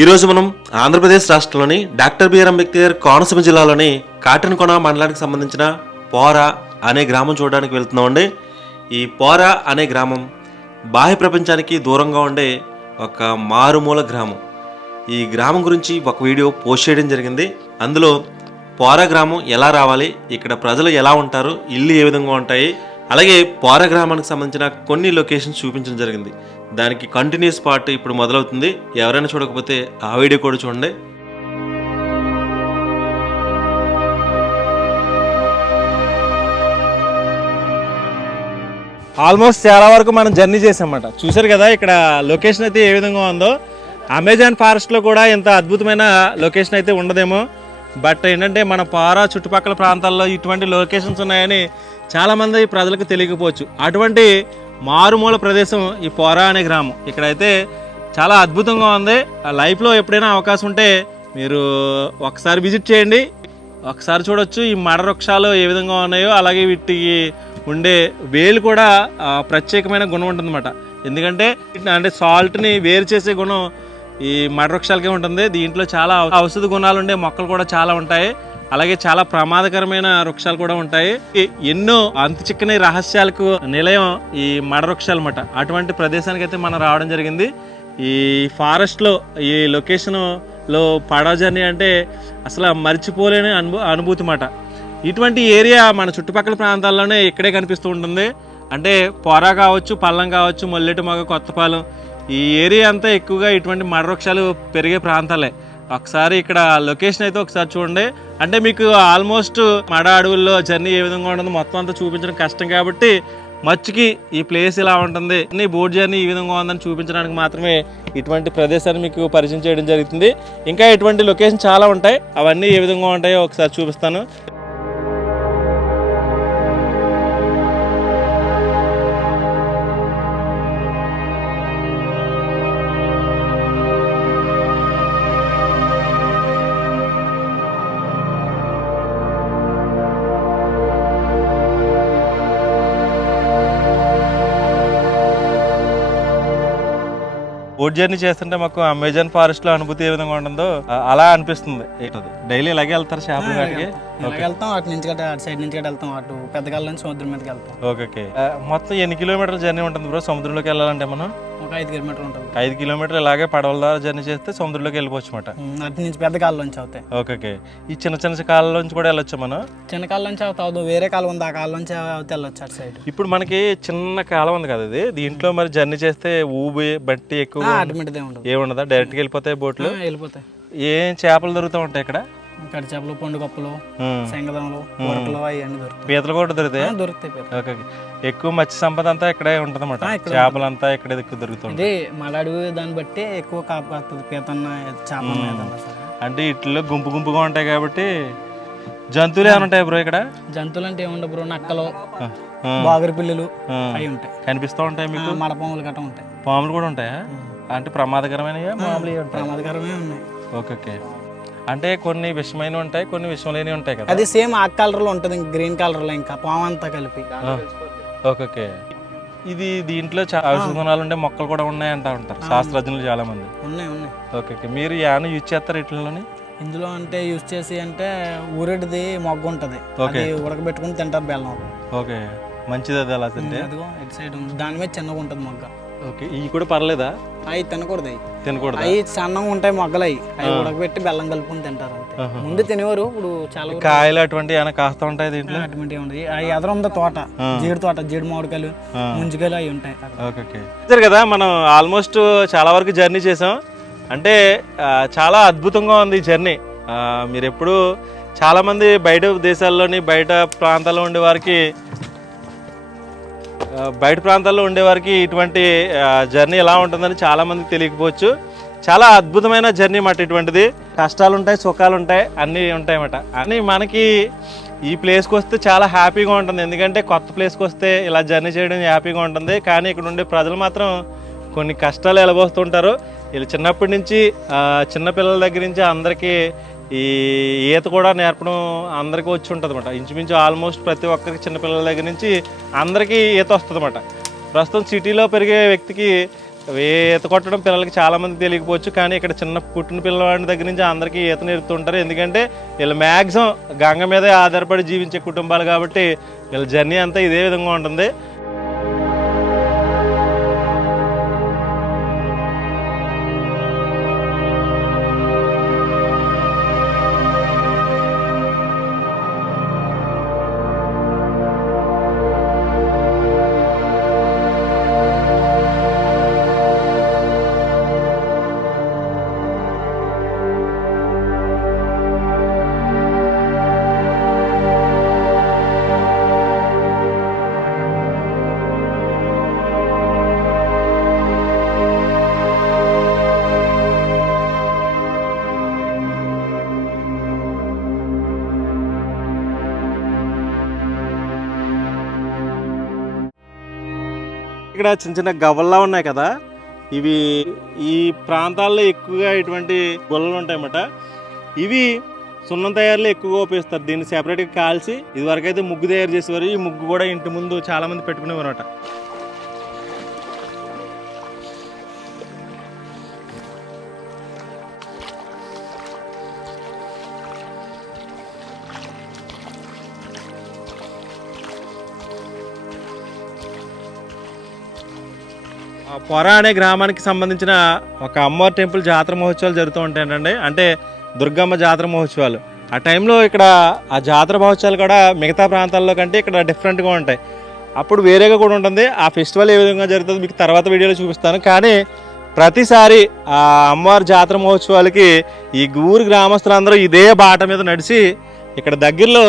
ఈరోజు మనం ఆంధ్రప్రదేశ్ రాష్ట్రంలోని డాక్టర్ బిఆర్ అంబేద్కర్ కోనసీమ జిల్లాలోని కాటన్కొన మండలానికి సంబంధించిన పోరా అనే గ్రామం చూడడానికి వెళ్తున్నామండి. ఈ పోరా అనే గ్రామం బాహ్య ప్రపంచానికి దూరంగా ఉండే ఒక మారుమూల గ్రామం. ఈ గ్రామం గురించి ఒక వీడియో పోస్ట్ చేయడం జరిగింది. అందులో పోరా గ్రామం ఎలా రావాలి, ఇక్కడ ప్రజలు ఎలా ఉంటారు, ఇల్లు ఏ విధంగా ఉంటాయి, అలాగే పోరా గ్రామానికి సంబంధించిన కొన్ని లొకేషన్స్ చూపించడం జరిగింది. దానికి కంటిన్యూస్ పార్ట్ ఇప్పుడు మొదలవుతుంది. ఎవరైనా చూడకపోతే ఆ వీడియో కూడా చూడండి. ఆల్మోస్ట్ చాలా వరకు మనం జర్నీ చేసామన్నమాట. చూసారు కదా ఇక్కడ లొకేషన్ అయితే ఏ విధంగా ఉందో. అమెజాన్ ఫారెస్ట్లో కూడా ఇంత అద్భుతమైన లొకేషన్ అయితే ఉండదేమో. బట్ ఏంటంటే మన పోరా చుట్టుపక్కల ప్రాంతాల్లో ఇటువంటి లొకేషన్స్ ఉన్నాయని చాలామంది ప్రజలకు తెలియకపోవచ్చు. అటువంటి మారుమూల ప్రదేశం ఈ పోరా అనే గ్రామం. ఇక్కడైతే చాలా అద్భుతంగా ఉంది. లైఫ్లో ఎప్పుడైనా అవకాశం ఉంటే మీరు ఒకసారి విజిట్ చేయండి, ఒకసారి చూడొచ్చు ఈ మడ వృక్షాలు ఏ విధంగా ఉన్నాయో. అలాగే వీటికి ఉండే వేలు కూడా ప్రత్యేకమైన గుణం ఉంటుందన్నమాట. ఎందుకంటే అంటే సాల్ట్ని వేరు చేసే గుణం ఈ మడ వృక్షాలకే ఉంటుంది. దీంట్లో చాలా ఔషధ గుణాలు ఉండే మొక్కలు కూడా చాలా ఉంటాయి. అలాగే చాలా ప్రమాదకరమైన వృక్షాలు కూడా ఉంటాయి. ఎన్నో అంత చిక్కని రహస్యాలకు నిలయం ఈ మడ వృక్షాలు అన్నమాట. అటువంటి ప్రదేశానికి అయితే మనం రావడం జరిగింది. ఈ ఫారెస్ట్లో ఈ లొకేషన్లో పడవ జర్నీ అంటే అసలు మర్చిపోలేని అనుభూతి అన్నమాట. ఇటువంటి ఏరియా మన చుట్టుపక్కల ప్రాంతాల్లోనే ఇక్కడే కనిపిస్తూ ఉంటుంది. అంటే పోరా కావచ్చు, పల్లం కావచ్చు, మొల్లెటి మొగ, కొత్తపాలెం, ఈ ఏరియా అంతా ఎక్కువగా ఇటువంటి మడ వృక్షాలు పెరిగే ప్రాంతాలే. ఒకసారి ఇక్కడ లొకేషన్ అయితే ఒకసారి చూడండి. అంటే మీకు ఆల్మోస్ట్ మడ అడవుల్లో జర్నీ ఏ విధంగా ఉంటుందో మొత్తం అంతా చూపించడం కష్టం కాబట్టి మచ్చుకి ఈ ప్లేస్ ఇలా ఉంటుంది, బోట్ జర్నీ ఈ విధంగా ఉందని చూపించడానికి మాత్రమే ఇటువంటి ప్రదేశాన్ని మీకు పరిచయం చేయడం జరుగుతుంది. ఇంకా ఇటువంటి లొకేషన్ చాలా ఉంటాయి. అవన్నీ ఏ విధంగా ఉంటాయో ఒకసారి చూపిస్తాను. బోట్ జర్నీ చేస్తుంటే మాకు అమెజాన్ ఫారెస్ట్ లో అనుభూతి ఏ విధంగా ఉంటుందో అలా అనిపిస్తుంది. డైలీ ఇలాగే వెళ్తారు చేపల వాటికి? వెళ్తాం అటు నుంచి అటు సైడ్ నుంచి వెళ్తాం, అటు పెద్దగాల నుంచి సముద్రం మీదకి వెళ్తాం. ఓకే. మొత్తం ఎన్ని కిలోమీటర్ల జర్నీ ఉంటుంది బ్రో సముద్రంలోకి వెళ్ళాలంటే? మనం ఒక 5 కిలోమీటర్లు ఉంటుంది. 5 కిలోమీటర్లు ఇలాగే పడవల ద్వారా జర్నీ చేస్తే సముద్రంలోకి వెళ్ళిపోవచ్చు అన్నమాట. అటు నుంచి పెద్ద కాళ్ళ నుంచి అవుతాయి. ఓకే. ఈ చిన్న చిన్న కాళ్ళ నుంచి కూడా వెళ్ళొచ్చు మనం? చిన్న కాళ్ళ నుంచి అవుతావు, వేరే కాలం ఉంది, ఆ కాళ్ళ నుంచి వెళ్ళొచ్చు అటు సైడ్. ఇప్పుడు మనకి చిన్న కాలం ఉంది కదా ఇది, దీంట్లో మరి జర్నీ చేస్తే ఊబి బట్టి ఎక్కువ ఏముండదా? డైరెక్ట్గా వెళ్ళిపోతాయి బోట్లు? వెళ్ళిపోతాయి. ఏం చేపలు దొరుకుతూ ఉంటాయి ఇక్కడ? కడి చేపలు, పండు కప్పలు, శంగదములు, ఉరకలు అవన్నీ దొరుకుతాయి. పీతలు కూడా దొరుకుతాయి? దొరుకుతాయి. ఓకే. ఎక్కువ మత్స్య సంపద అంతా ఇక్కడే ఉంటుంది అన్నమాట. చేపలంతా ఇక్కడ ఎక్కువ దొరుకుతుంది. మల అడుగు దాన్ని బట్టి ఎక్కువ కాపు కాస్తుంది పీతన్న చేప. అంటే ఇట్లో గుంపు గుంపుగా ఉంటాయి కాబట్టి. జంతువులు ఏమైనా ఉంటాయి బ్రో ఇక్కడ? జంతువులు అంటే ఏముండవు బ్రో, నక్కలు, బాగురి పిల్లులు అవి ఉంటాయి. కనిపిస్తూ ఉంటాయి మీకు? మడపాములు గట్రా ఉంటాయి. పాములు కూడా ఉంటాయా? అంటే ప్రమాదకరమైనవి? ప్రమాదకరమే ఉన్నాయి. ఓకే. అంటే కొన్ని విషమైన ఉంటాయి, కొన్ని విషం లేని ఉంటాయి కదా? అది సేమ్ ఆ కలర్ లో ఉంటుంది, గ్రీన్ కలర్ లో, ఇంకా పాము అంతా కలిపి. ఓకే. ఇది దీంట్లో ఔషధ గుణాలు ఉండే మొక్కలు కూడా ఉన్నాయి అంటా ఉంటారు శాస్త్రజ్ఞులు చాలా మంది. ఉన్నాయి. ఓకే. మీరు ఏమైనా యూజ్ చేస్తారు ఇట్లలోని? ఇందులో అంటే యూజ్ చేసి అంటే ఊరెడిది మొగ్గ ఉంటుంది, అది ఉడకబెట్టుకుని తింటారు బెల్లం. ఓకే. మంచిది అది అలా తింటే? అదిగో ఇటు సైడ్ ఉంది, దాని మీద చిన్నగా ఉంటుంది మొగ్గ. ఓకే. ఇవి కూడా పర్లేదా? అవి తినకూడదు. అవి సన్నగా ఉంటాయి మొగ్గలు, అవి ఉడకబెట్టి బెల్లం కలుపుకొని తింటారు అంతే. ముందు తినేవారు, ఇప్పుడు చాలా కాయలు అటువంటి ఏమైనా కాస్తా ఉంటాయి దీంట్లో? అటువంటి ఉంది. అవి ఎదరుంది తోట, జీడి తోట, జీడి మామిడికాయలు, ముంజికాయలు అవి ఉంటాయి. ఓకే. సరే కదా, మనం ఆల్మోస్ట్ చాలా వరకు జర్నీ చేసాం. అంటే చాలా అద్భుతంగా ఉంది ఈ జర్నీ. మీరు ఎప్పుడు చాలామంది బయట దేశాల్లోని బయట ప్రాంతాల్లో ఉండేవారికి ఇటువంటి జర్నీ ఎలా ఉంటుందని చాలామందికి తెలియకపోవచ్చు. చాలా అద్భుతమైన జర్నీ అన్నమాట ఇటువంటిది. కష్టాలు ఉంటాయి, సుఖాలు ఉంటాయి, అన్నీ ఉంటాయి అన్నమాట. అని మనకి ఈ ప్లేస్కి వస్తే చాలా హ్యాపీగా ఉంటుంది. ఎందుకంటే కొత్త ప్లేస్కి వస్తే ఇలా జర్నీ చేయడం హ్యాపీగా ఉంటుంది. కానీ ఇక్కడ ఉండే ప్రజలు మాత్రం కొన్ని కష్టాలు ఎలబోస్తుంటారు. వీళ్ళు చిన్నప్పటి నుంచి చిన్నపిల్లల దగ్గర నుంచి అందరికీ ఈ ఈత కూడా నేర్పడం అందరికీ వచ్చి ఉంటుంది అన్నమాట. ఇంచుమించు ఆల్మోస్ట్ ప్రతి ఒక్కరికి చిన్నపిల్లల దగ్గర నుంచి అందరికీ ఈత వస్తుంది అన్నమాట. ప్రస్తుతం సిటీలో పెరిగే వ్యక్తికి ఈత కొట్టడం పిల్లలకి చాలామంది తెలియకపోవచ్చు, కానీ ఇక్కడ చిన్న పుట్టిన పిల్లవాడి దగ్గర నుంచి అందరికీ ఈత నేర్పుతుంటారు. ఎందుకంటే వీళ్ళు మ్యాక్సిమం గంగ మీదే ఆధారపడి జీవించే కుటుంబాలు కాబట్టి వీళ్ళ జర్నీ అంతా ఇదే విధంగా ఉంటుంది. ఇక్కడ చిన్న చిన్న గవ్వల్లా ఉన్నాయి కదా, ఇవి ఈ ప్రాంతాల్లో ఎక్కువగా ఇటువంటి గొల్లలు ఉంటాయన్నమాట. ఇవి సున్నం తయారులో ఎక్కువగా ఉపయోగిస్తారు. దీన్ని సెపరేట్గా కాల్చి ఇదివరకైతే ముగ్గు తయారు చేసేవారు. ఈ ముగ్గు కూడా ఇంటి ముందు చాలామంది పెట్టుకునేవారు అనమాట. పొర అనే గ్రామానికి సంబంధించిన ఒక అమ్మవారి టెంపుల్ జాతర మహోత్సవాలు జరుగుతూ ఉంటాయండి. అంటే దుర్గమ్మ జాతర మహోత్సవాలు. ఆ టైంలో ఇక్కడ ఆ జాతర మహోత్సవాలు కూడా మిగతా ప్రాంతాల్లో కంటే ఇక్కడ డిఫరెంట్గా ఉంటాయి. అప్పుడు వేరేగా కూడా ఉంటుంది. ఆ ఫెస్టివల్ ఏ విధంగా జరుగుతుందో మీకు తర్వాత వీడియోలో చూపిస్తాను. కానీ ప్రతిసారి ఆ అమ్మవారి జాతర మహోత్సవాలకి ఈ ఊరు గ్రామస్తులందరూ ఇదే బాట మీద నడిచి ఇక్కడ దగ్గరలో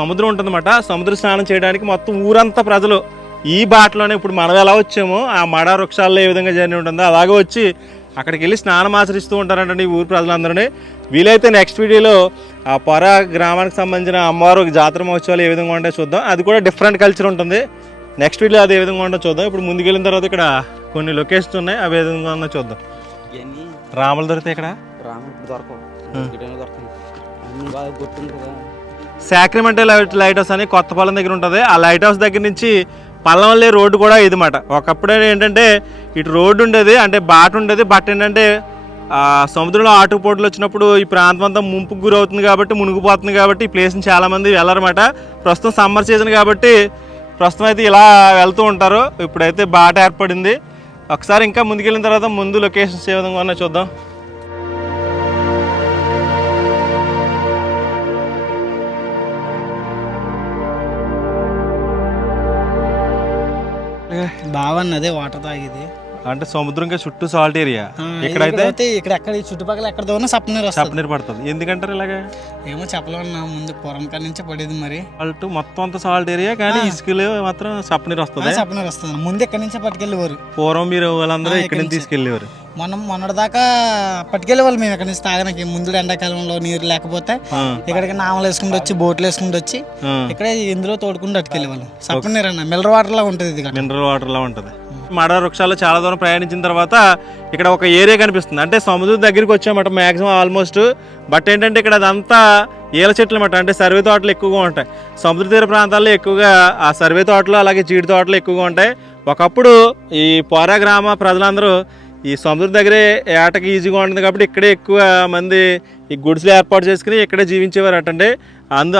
సముద్రం ఉంటుందన్నమాట. సముద్ర స్నానం చేయడానికి మొత్తం ఊరంతా ప్రజలు ఈ బాటలోనే, ఇప్పుడు మనం ఎలా వచ్చామో ఆ మడ వృక్షాల్లో ఏ విధంగా జర్నీ ఉంటుందో అలాగే వచ్చి అక్కడికి వెళ్ళి స్నానం ఆచరిస్తూ ఉంటారంటండి ఈ ఊరు ప్రజలందరినీ. వీలైతే నెక్స్ట్ వీడియోలో ఆ పొర గ్రామానికి సంబంధించిన అమ్మవారు జాతర మహోత్సవాలు ఏ విధంగా ఉంటాయో చూద్దాం. అది కూడా డిఫరెంట్ కల్చర్ ఉంటుంది. నెక్స్ట్ వీడియో అది ఏ విధంగా ఉంటుందో చూద్దాం. ఇప్పుడు ముందుకెళ్ళిన తర్వాత ఇక్కడ కొన్ని లొకేషన్స్ ఉన్నాయి, అవి ఏ విధంగా ఉందో చూద్దాం. రాములు దొరికితే ఇక్కడ సాక్రిమెంటల్ లైట్ హౌస్ అని కొత్తపాలెం దగ్గర ఉంటుంది. ఆ లైట్ హౌస్ దగ్గర నుంచి పల్లంవల్లి రోడ్డు కూడా ఇది మాట. ఒకప్పుడు ఏంటంటే ఇటు రోడ్డు ఉండేది, అంటే బాట ఉండేది. బట్ ఏంటంటే సముద్రంలో ఆటుపోట్లు వచ్చినప్పుడు ఈ ప్రాంతం అంతా ముంపుకు గురవుతుంది కాబట్టి, మునిగిపోతుంది కాబట్టి ఈ ప్లేస్ని చాలామంది వెళ్ళరన్నమాట. ప్రస్తుతం సమ్మర్ సీజన్ కాబట్టి ప్రస్తుతం అయితే ఇలా వెళ్తూ ఉంటారు. ఇప్పుడైతే బాట ఏర్పడింది. ఒకసారి ఇంకా ముందుకెళ్ళిన తర్వాత ముందు లొకేషన్స్ ఏ విధంగా ఉన్నాయో చూద్దాం. బావన్నదే వాటర్ తాగేది. అంటే సముద్రంగా చుట్టూ సాల్ట్ ఏరియా. ఇక్కడైతే ఇక్కడ ఎక్కడ ఈ చుట్టుపక్కల ఎక్కడ దూరం సప్నీరు పడుతుంది. ఎందుకంటారు ఇలాగా? ఏమో చెప్పలేమన్నా, ముందు పొరం కాడ నుంచి పడేది. మరి సాల్ట్ మొత్తం అంతా సాల్ట్ ఏరియా, కానీ ఇసుకలో మాత్రం సప్నీరు వస్తుంది. సప్నీరు వస్తుంది. ముందు ఎక్కడి నుంచే పట్టుకెళ్ళేవారు. పూర్వం మీరు వాళ్ళందరూ ఇక్కడి నుంచి తీసుకెళ్ళేవారు. మొన్నటిదాకా పట్టుకెళ్ళేవాళ్ళు మేము ఇక్కడ నుంచి తాగడానికి. ముందు ఎండాకాలంలో నీరు లేకపోతే ఇక్కడికి నామలు వేసుకుంటూ వచ్చి బోట్లు వేసుకుంటూ వచ్చి ఇక్కడే ఇందులో తోడుకుంటూ పట్టుకెళ్ళేవాళ్ళు. సప్నీరు అన్న మినరల్ వాటర్ లా ఉంటుంది. ఇది మినరల్ వాటర్ లా ఉంటుంది. మడ వృక్షాల్లో చాలా దూరం ప్రయాణించిన తర్వాత ఇక్కడ ఒక ఏరియా కనిపిస్తుంది. అంటే సముద్రం దగ్గరికి వచ్చామట మ్యాక్సిమం ఆల్మోస్ట్. బట్ ఏంటంటే ఇక్కడ అదంతా ఈల చెట్లు అన్నమాట. అంటే సర్వే తోటలు ఎక్కువగా ఉంటాయి. సముద్ర తీర ప్రాంతాల్లో ఎక్కువగా ఆ సర్వే తోటలు అలాగే జీడి తోటలు ఎక్కువగా ఉంటాయి. ఒకప్పుడు ఈ పోరా గ్రామ ప్రజలందరూ ఈ సముద్రం దగ్గరే ఏటకి ఈజీగా ఉంటుంది కాబట్టి ఇక్కడే ఎక్కువ మంది ఈ గుడిసెలు ఏర్పాటు చేసుకుని ఇక్కడే జీవించేవారట అండి.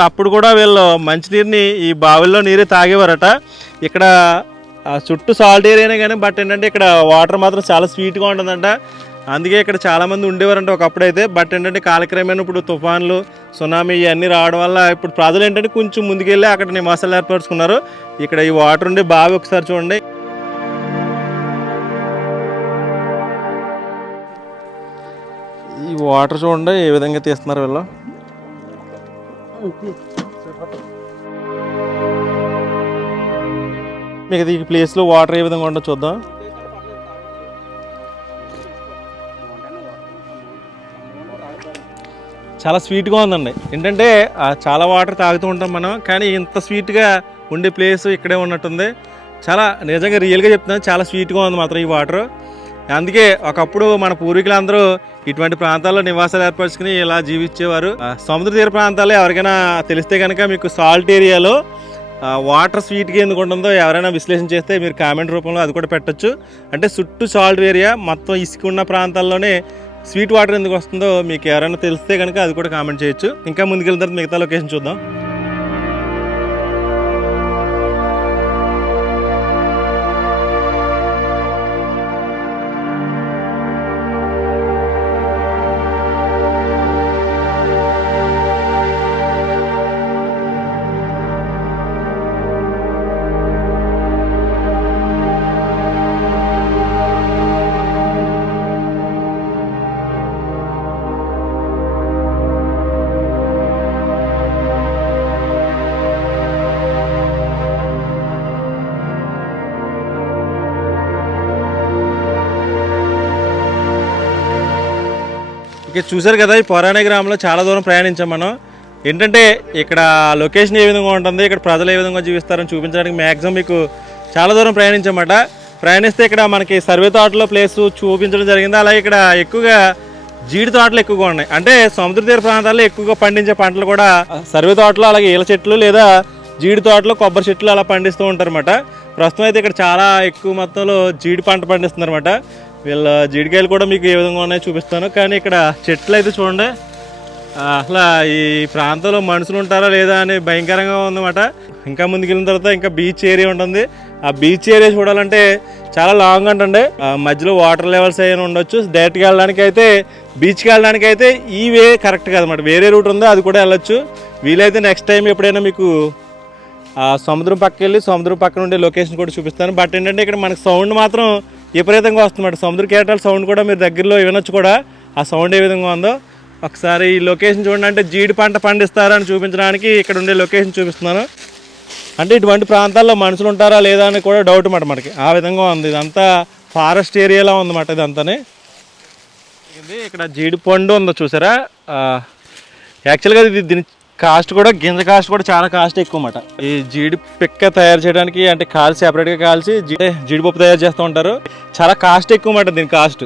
అప్పుడు కూడా వీళ్ళు మంచినీరుని ఈ బావిల్లో నీరే తాగేవారట. ఇక్కడ చుట్టూ సాల్ట్ ఏరియానే కానీ బట్ ఏంటంటే ఇక్కడ వాటర్ మాత్రం చాలా స్వీట్గా ఉంటుందంట. అందుకే ఇక్కడ చాలామంది ఉండేవారంట ఒకప్పుడైతే. బట్ ఏంటంటే కాలక్రమేణా ఇప్పుడు తుఫాన్లు, సునామీ ఇవన్నీ రావడం వల్ల ఇప్పుడు ప్రజలు ఏంటంటే కొంచెం ముందుకెళ్ళి అక్కడ నివాసాలు ఏర్పరచుకున్నారు. ఇక్కడ ఈ వాటర్ ఉండే బావి ఒకసారి చూడండి. ఈ వాటర్ చూడండి ఏ విధంగా తీస్తున్నారు వీళ్ళు. మీకు ఈ ప్లేస్లో వాటర్ ఏ విధంగా ఉండో చూద్దాం. చాలా స్వీట్గా ఉందండి. ఏంటంటే చాలా వాటర్ తాగుతూ ఉంటాం మనం, కానీ ఇంత స్వీట్గా ఉండే ప్లేస్ ఇక్కడే ఉన్నట్టుంది. చాలా నిజంగా రియల్గా చెప్తున్నాను, చాలా స్వీట్గా ఉంది మాత్రం ఈ వాటర్. అందుకే ఒకప్పుడు మన పూర్వీకులందరూ ఇటువంటి ప్రాంతాల్లో నివాసాలు ఏర్పరచుకుని ఇలా జీవించేవారు. సముద్ర తీర ప్రాంతాల్లో ఎవరికైనా తెలిస్తే కనుక మీకు సాల్ట్ ఏరియాలో వాటర్ స్వీట్గా ఎందుకు ఉంటుందో ఎవరైనా విశ్లేషణ చేస్తే మీరు కామెంట్ రూపంలో అది కూడా పెట్టచ్చు. అంటే చుట్టూ సాల్ట్ ఏరియా మొత్తం ఇసుక ఉన్న ప్రాంతాల్లోనే స్వీట్ వాటర్ ఎందుకు వస్తుందో మీకు ఎవరైనా తెలిస్తే కనుక అది కూడా కామెంట్ చేయొచ్చు. ఇంకా ముందుకెళ్ళిన తర్వాత మిగతా లొకేషన్ చూద్దాం. ఇక చూసారు కదా, ఈ పొరాణి గ్రామంలో చాలా దూరం ప్రయాణించాం మనం. ఏంటంటే ఇక్కడ లొకేషన్ ఏ విధంగా ఉంటుంది, ఇక్కడ ప్రజలు ఏ విధంగా జీవిస్తారని చూపించడానికి మ్యాక్సిమం మీకు చాలా దూరం ప్రయాణించామన్నమాట. ప్రయాణిస్తే ఇక్కడ మనకి సర్వే తోటలో ప్లేస్ చూపించడం జరిగింది. అలాగే ఇక్కడ ఎక్కువగా జీడి తోటలు ఎక్కువగా ఉన్నాయి. అంటే సముద్ర తీర ప్రాంతాల్లో ఎక్కువగా పండించే పంటలు కూడా సర్వే తోటలు, అలాగే ఈల చెట్లు లేదా జీడి తోటలు, కొబ్బరి చెట్లు అలా పండిస్తూ ఉంటారన్నమాట. ప్రస్తుతం అయితే ఇక్కడ చాలా ఎక్కువ మొత్తంలో జీడి పంట పండిస్తున్నారన్నమాట. వీళ్ళ జీడికాయలు కూడా మీకు ఏ విధంగా ఉన్నాయో చూపిస్తాను. కానీ ఇక్కడ చెట్లు అయితే చూడండి, అసలు ఈ ప్రాంతంలో మనుషులు ఉంటారా లేదా అని భయంకరంగా ఉందన్నమాట. ఇంకా ముందుకెళ్ళిన తర్వాత ఇంకా బీచ్ ఏరియా ఉంటుంది. ఆ బీచ్ ఏరియా చూడాలంటే చాలా లాంగ్ అంటండి, మధ్యలో వాటర్ లెవెల్స్ అయినా ఉండొచ్చు. డైరెక్ట్గా వెళ్ళడానికి అయితే బీచ్కి వెళ్ళడానికి అయితే ఈ వే కరెక్ట్ కాదన్నమాట, వేరే రూట్ ఉందో అది కూడా వెళ్ళొచ్చు. వీలైతే నెక్స్ట్ టైం ఎప్పుడైనా మీకు సముద్రం పక్కకి వెళ్ళి సముద్రం పక్కన ఉండే లొకేషన్ కూడా చూపిస్తాను. బట్ ఏంటంటే ఇక్కడ మనకు సౌండ్ మాత్రం విపరీతంగా వస్తుందన్నమాట. సముద్ర కేటాల సౌండ్ కూడా మీరు దగ్గరలో వినొచ్చు కూడా. ఆ సౌండ్ ఏ విధంగా ఉందో ఒకసారి ఈ లొకేషన్ చూడండి. అంటే జీడి పంట పండిస్తారని చూపించడానికి ఇక్కడ ఉండే లొకేషన్ చూపిస్తున్నాను. అంటే ఇటువంటి ప్రాంతాల్లో మనుషులు ఉంటారా లేదా అని కూడా డౌట్ అన్నమాట మనకి. ఆ విధంగా ఉంది, ఇదంతా ఫారెస్ట్ ఏరియాలో ఉందన్నమాట ఇదంతానే. ఇక్కడ జీడి పండు ఉందో చూసారా. యాక్చువల్గా దీని కాస్ట్ కూడా, గింజ కాస్ట్ కూడా చాలా కాస్ట్ ఎక్కువ అన్నమాట. ఈ జీడి పిక్క తయారు చేయడానికి అంటే కాల్చి సెపరేట్గా కాల్చి జీడిపప్పు తయారు చేస్తూ ఉంటారు. చాలా కాస్ట్ ఎక్కువ అన్నమాట దీని కాస్ట్.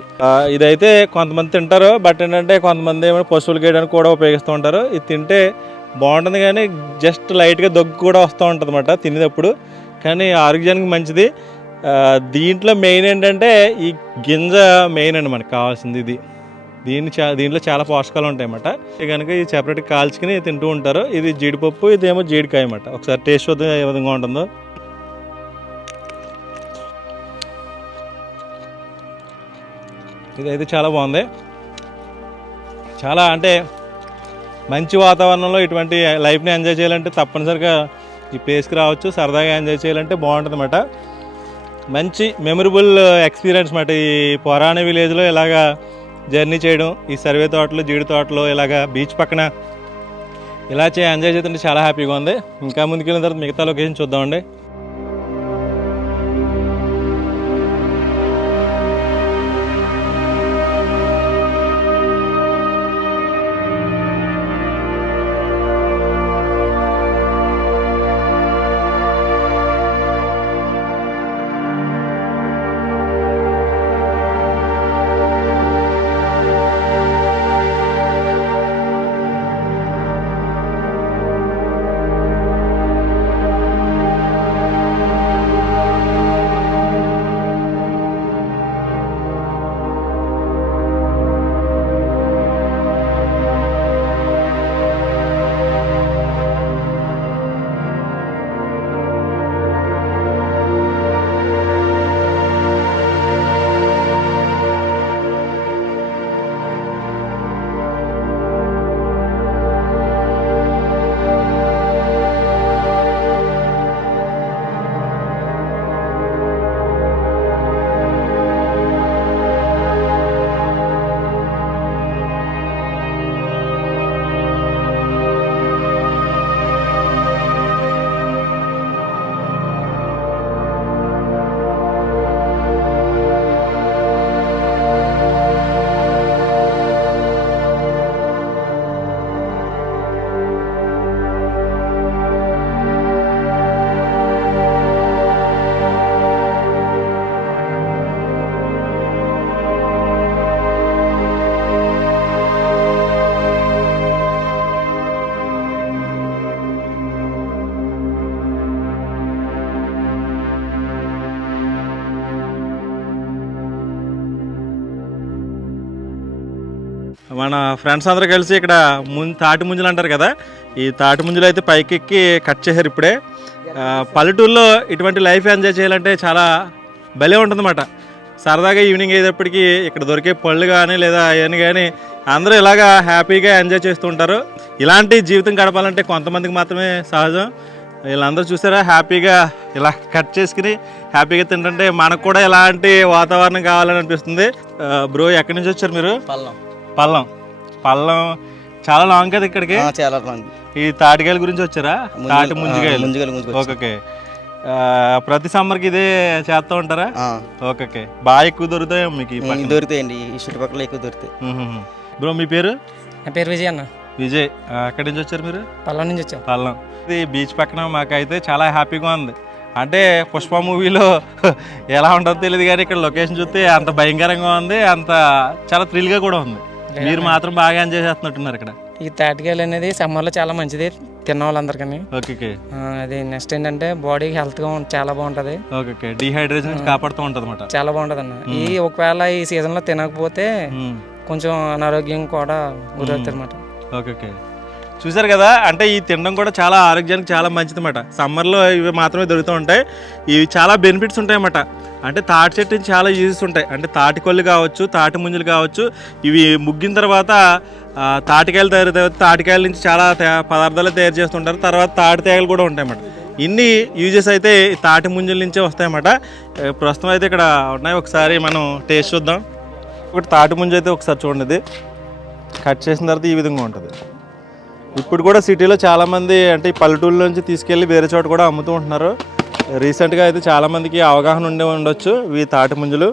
ఇదైతే కొంతమంది తింటారు, బట్ ఏంటంటే కొంతమంది ఏమైనా పశువులు గేయడానికి కూడా ఉపయోగిస్తూ ఉంటారు. ఇది తింటే బాగుంటుంది, కానీ జస్ట్ లైట్గా దగ్గు కూడా వస్తూ ఉంటుంది అన్నమాట తినేటప్పుడు. కానీ ఆరోగ్యానికి మంచిది. దీంట్లో మెయిన్ ఏంటంటే ఈ గింజ మెయిన్ అండి మనకు కావాల్సింది. ఇది దీంట్లో చాలా పోషకాలు ఉంటాయి అన్నమాట. కనుక ఇది సెపరేట్గా కాల్చుకుని తింటూ ఉంటారు. ఇది జీడిపప్పు, ఇదేమో జీడికాయ అన్నమాట. ఒకసారి టేస్ట్ చూద్దాం ఏ విధంగా ఉంటుందో. ఇదైతే చాలా బాగుంది. చాలా అంటే మంచి వాతావరణంలో ఇటువంటి లైఫ్ని ఎంజాయ్ చేయాలంటే తప్పనిసరిగా ఈ ప్లేస్కి రావచ్చు. సరదాగా ఎంజాయ్ చేయాలంటే బాగుంటుంది అన్నమాట. మంచి మెమరబుల్ ఎక్స్పీరియన్స్ అన్నమాట. ఈ పొరాణి విలేజ్లో ఇలాగా జర్నీ చేయడం, ఈ సర్వే తోటలు, జీడి తోటలు, ఇలాగా బీచ్ పక్కన ఇలా ఎంజాయ్ చేస్తుంటే చాలా హ్యాపీగా ఉంది. ఇంకా ముందుకెళ్ళిన తర్వాత మిగతా లొకేషన్ చూద్దామండి. మన ఫ్రెండ్స్ అందరూ కలిసి ఇక్కడ తాటి ముంజలు అంటారు కదా, ఈ తాటి ముంజలు అయితే పైకెక్కి కట్ చేశారు ఇప్పుడే. పల్లెటూరులో ఇటువంటి లైఫ్ ఎంజాయ్ చేయాలంటే చాలా భలే ఉంటుందన్నమాట. సరదాగా ఈవినింగ్ అయ్యేటప్పటికి ఇక్కడ దొరికే పళ్ళు కానీ లేదా అవన్నీ కానీ అందరూ ఇలాగా హ్యాపీగా ఎంజాయ్ చేస్తూ ఉంటారు. ఇలాంటి జీవితం గడపాలంటే కొంతమందికి మాత్రమే సహజం. వీళ్ళందరూ చూసారా హ్యాపీగా ఇలా కట్ చేసుకుని హ్యాపీగా తింటుంటే మనకు కూడా ఇలాంటి వాతావరణం కావాలని అనిపిస్తుంది. బ్రో ఎక్కడి నుంచి వచ్చారు మీరు? పల్లం. పల్లం చాలా లాంగ్ కదా ఇక్కడికి. చాలా లాంగ్. ఈ తాటికాయల గురించి వచ్చారా? తాటి ముంజికాయలు. ఓకే. ప్రతి సమ్మర్కి ఇదే చేస్తూ ఉంటారా? ఓకే. బాగా ఎక్కువ దొరుకుతాయి మీకు? దొరుకుతాయండి, ఈ చుట్టుపక్కల ఎక్కువ దొరుకుతాయి. బ్రో మీ పేరు? నా పేరు విజయ్ అన్న. విజయ్, ఎక్కడి నుంచి వచ్చారు మీరు? పల్లం నుంచి వచ్చాం. పల్లం. ఇది బీచ్ పక్కన మాకైతే చాలా హ్యాపీగా ఉంది. అంటే పుష్ప మూవీలో ఎలా ఉంటుందో తెలియదు కానీ ఇక్కడ లొకేషన్ చూస్తే అంత భయంకరంగా ఉంది, అంత చాలా థ్రిల్గా కూడా ఉంది. మీరు మాత్రం బాగా ఎంజాయ్ చేస్తున్నట్టున్నారు ఇక్కడ. ఈ తాటికాయలు అనేది సమ్మర్లో చాలా మంచిది తిన్న వాళ్ళందరికీ. ఓకే. అది నెక్స్ట్ ఏంటంటే బాడీకి హెల్త్గా చాలా బాగుంటుంది. ఓకే. డిహైడ్రేషన్ కాపాడుతూ ఉంటుంది అన్నమాట. చాలా బాగుంటుంది అన్న. ఈ ఒకవేళ ఈ సీజన్లో తినకపోతే కొంచెం అనారోగ్యం కూడా గురవుతుంది అనమాట. ఓకే. చూసారు కదా, అంటే ఈ తినడం కూడా చాలా ఆరోగ్యానికి చాలా మంచిది అన్నమాట. సమ్మర్లో ఇవి మాత్రమే దొరుకుతూ ఉంటాయి. ఇవి చాలా బెనిఫిట్స్ ఉంటాయి అన్నమాట. అంటే తాటి చెట్టు చాలా యూజెస్ ఉంటాయి. అంటే తాటి కొల్లు కావచ్చు, తాటి ముంజలు కావచ్చు. ఇవి ముగ్గిన తర్వాత తాటికాయలు తయారు, తాటికాయల నుంచి చాలా పదార్థాలు తయారు చేస్తుంటారు. తర్వాత తాటి తేగలు కూడా ఉంటాయి అన్నమాట. ఇన్ని యూజెస్ అయితే తాటి ముంజల నుంచే వస్తాయన్నమాట. ప్రస్తుతం అయితే ఇక్కడ ఉన్నాయి, ఒకసారి మనం టేస్ట్ చూద్దాం. ఒకటి తాటి ముంజ అయితే ఒకసారి చూడండి, కట్ చేసిన తర్వాత ఈ విధంగా ఉంటుంది. ఇప్పుడు కూడా సిటీలో చాలామంది అంటే ఈ పల్లెటూళ్ళ నుంచి తీసుకెళ్ళి వేరే చోట కూడా అమ్ముతూ ఉంటున్నారు. రీసెంట్గా అయితే చాలామందికి అవగాహన ఉండొచ్చు ఈ తాటి ముంజలు.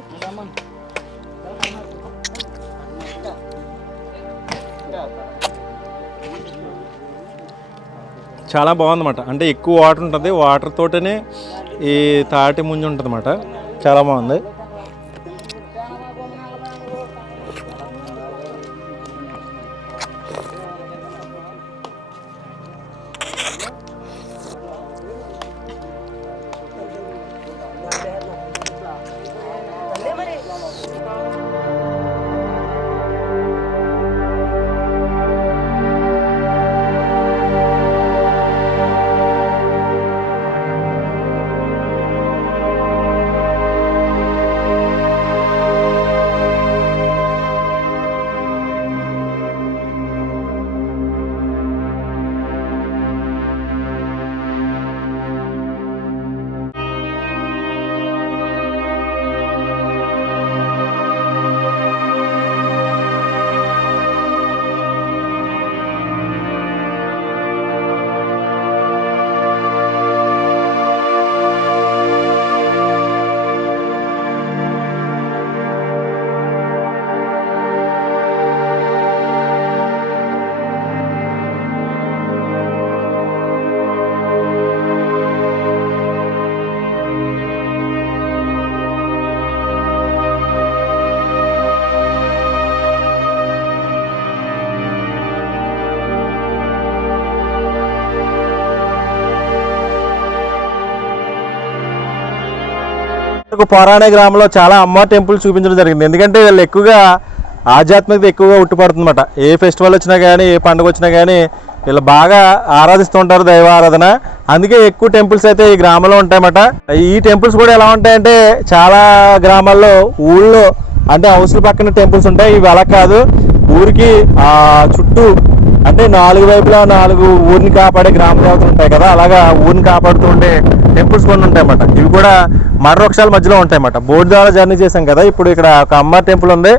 చాలా బాగుందన్నమాట. అంటే ఎక్కువ వాటర్ ఉంటుంది, వాటర్ తోటనే ఈ తాటి ముంజ ఉంటుంది అన్నమాట. చాలా బాగుంది. పోరాణి గ్రామంలో చాలా అమ్మవారి టెంపుల్ చూపించడం జరిగింది. ఎందుకంటే వీళ్ళు ఎక్కువగా ఆధ్యాత్మికత ఎక్కువగా ఉట్టిపడుతుందన్నమాట. ఏ ఫెస్టివల్ వచ్చినా కానీ, ఏ పండుగ వచ్చినా కానీ వీళ్ళు బాగా ఆరాధిస్తూ ఉంటారు, దైవ ఆరాధన. అందుకే ఎక్కువ టెంపుల్స్ అయితే ఈ గ్రామంలో ఉంటాయన్నమాట. ఈ టెంపుల్స్ కూడా ఎలా ఉంటాయంటే చాలా గ్రామాల్లో ఊళ్ళో అంటే హౌస్ల పక్కన టెంపుల్స్ ఉంటాయి. ఇవి అలా కాదు, ఊరికి చుట్టూ అంటే 4 వైపులా 4 ఊరిని కాపాడే గ్రామ దేవతలు ఉంటాయి కదా, అలాగా ఊరిని కాపాడుతూ ఉండే టెంపుల్స్ కొన్ని ఉంటాయన్నమాట. ఇవి కూడా మర్రవృక్షాల మధ్యలో ఉంటాయన్నమాట. బోట్ ద్వారా జర్నీ చేసాం కదా, ఇప్పుడు ఇక్కడ ఒక అమ్మవారి టెంపుల్ ఉంది,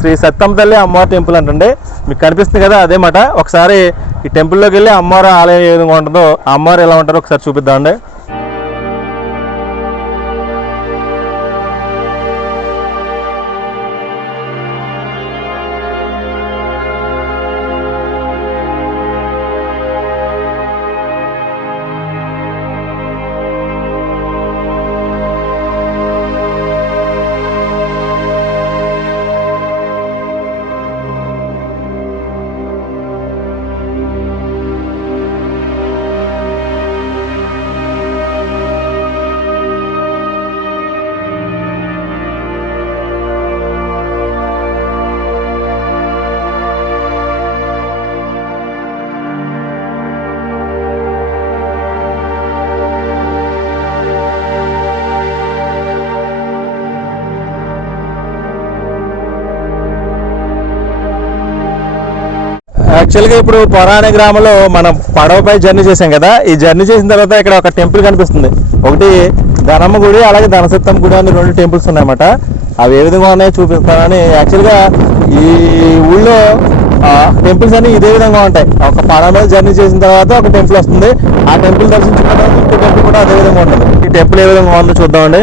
శ్రీ సత్తమ్మ తల్లి అమ్మవారి టెంపుల్ అంటండి. మీకు కనిపిస్తుంది కదా, అదే మాట. ఒకసారి ఈ టెంపుల్లోకి వెళ్ళి అమ్మవారి ఆలయం ఏ విధంగా ఉంటుందో, అమ్మవారు ఎలా ఉంటారో ఒకసారి చూపిద్దామండి. యాక్చువల్గా ఇప్పుడు పొరా అనే గ్రామంలో మనం పడవపై జర్నీ చేసాం కదా. ఈ జర్నీ చేసిన తర్వాత ఇక్కడ ఒక టెంపుల్ కనిపిస్తుంది. ఒకటి ధనమ్మ గుడి, అలాగే ధనసత్తమ్మ గుడి అని 2 టెంపుల్స్ ఉన్నాయన్నమాట. అవి ఏ విధంగా ఉన్నాయో చూపిస్తానని. యాక్చువల్గా ఈ ఊళ్ళో టెంపుల్స్ అన్ని ఇదే విధంగా ఉంటాయి. ఒక పడవ మీద జర్నీ చేసిన తర్వాత ఒక టెంపుల్ వస్తుంది. ఆ టెంపుల్ దర్శించిన తర్వాత ఇంకో టెంపుల్ కూడా అదే విధంగా ఉంటుంది. ఈ టెంపుల్ ఏ విధంగా ఉందో చూద్దామండి.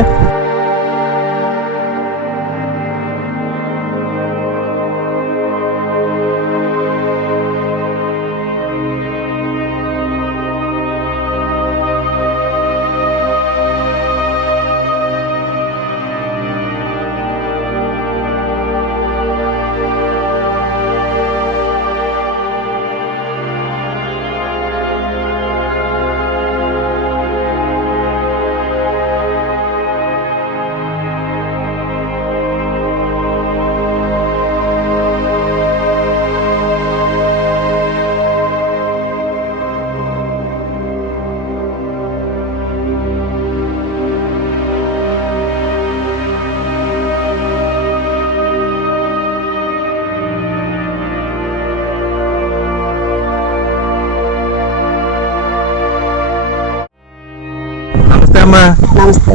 నమస్తే.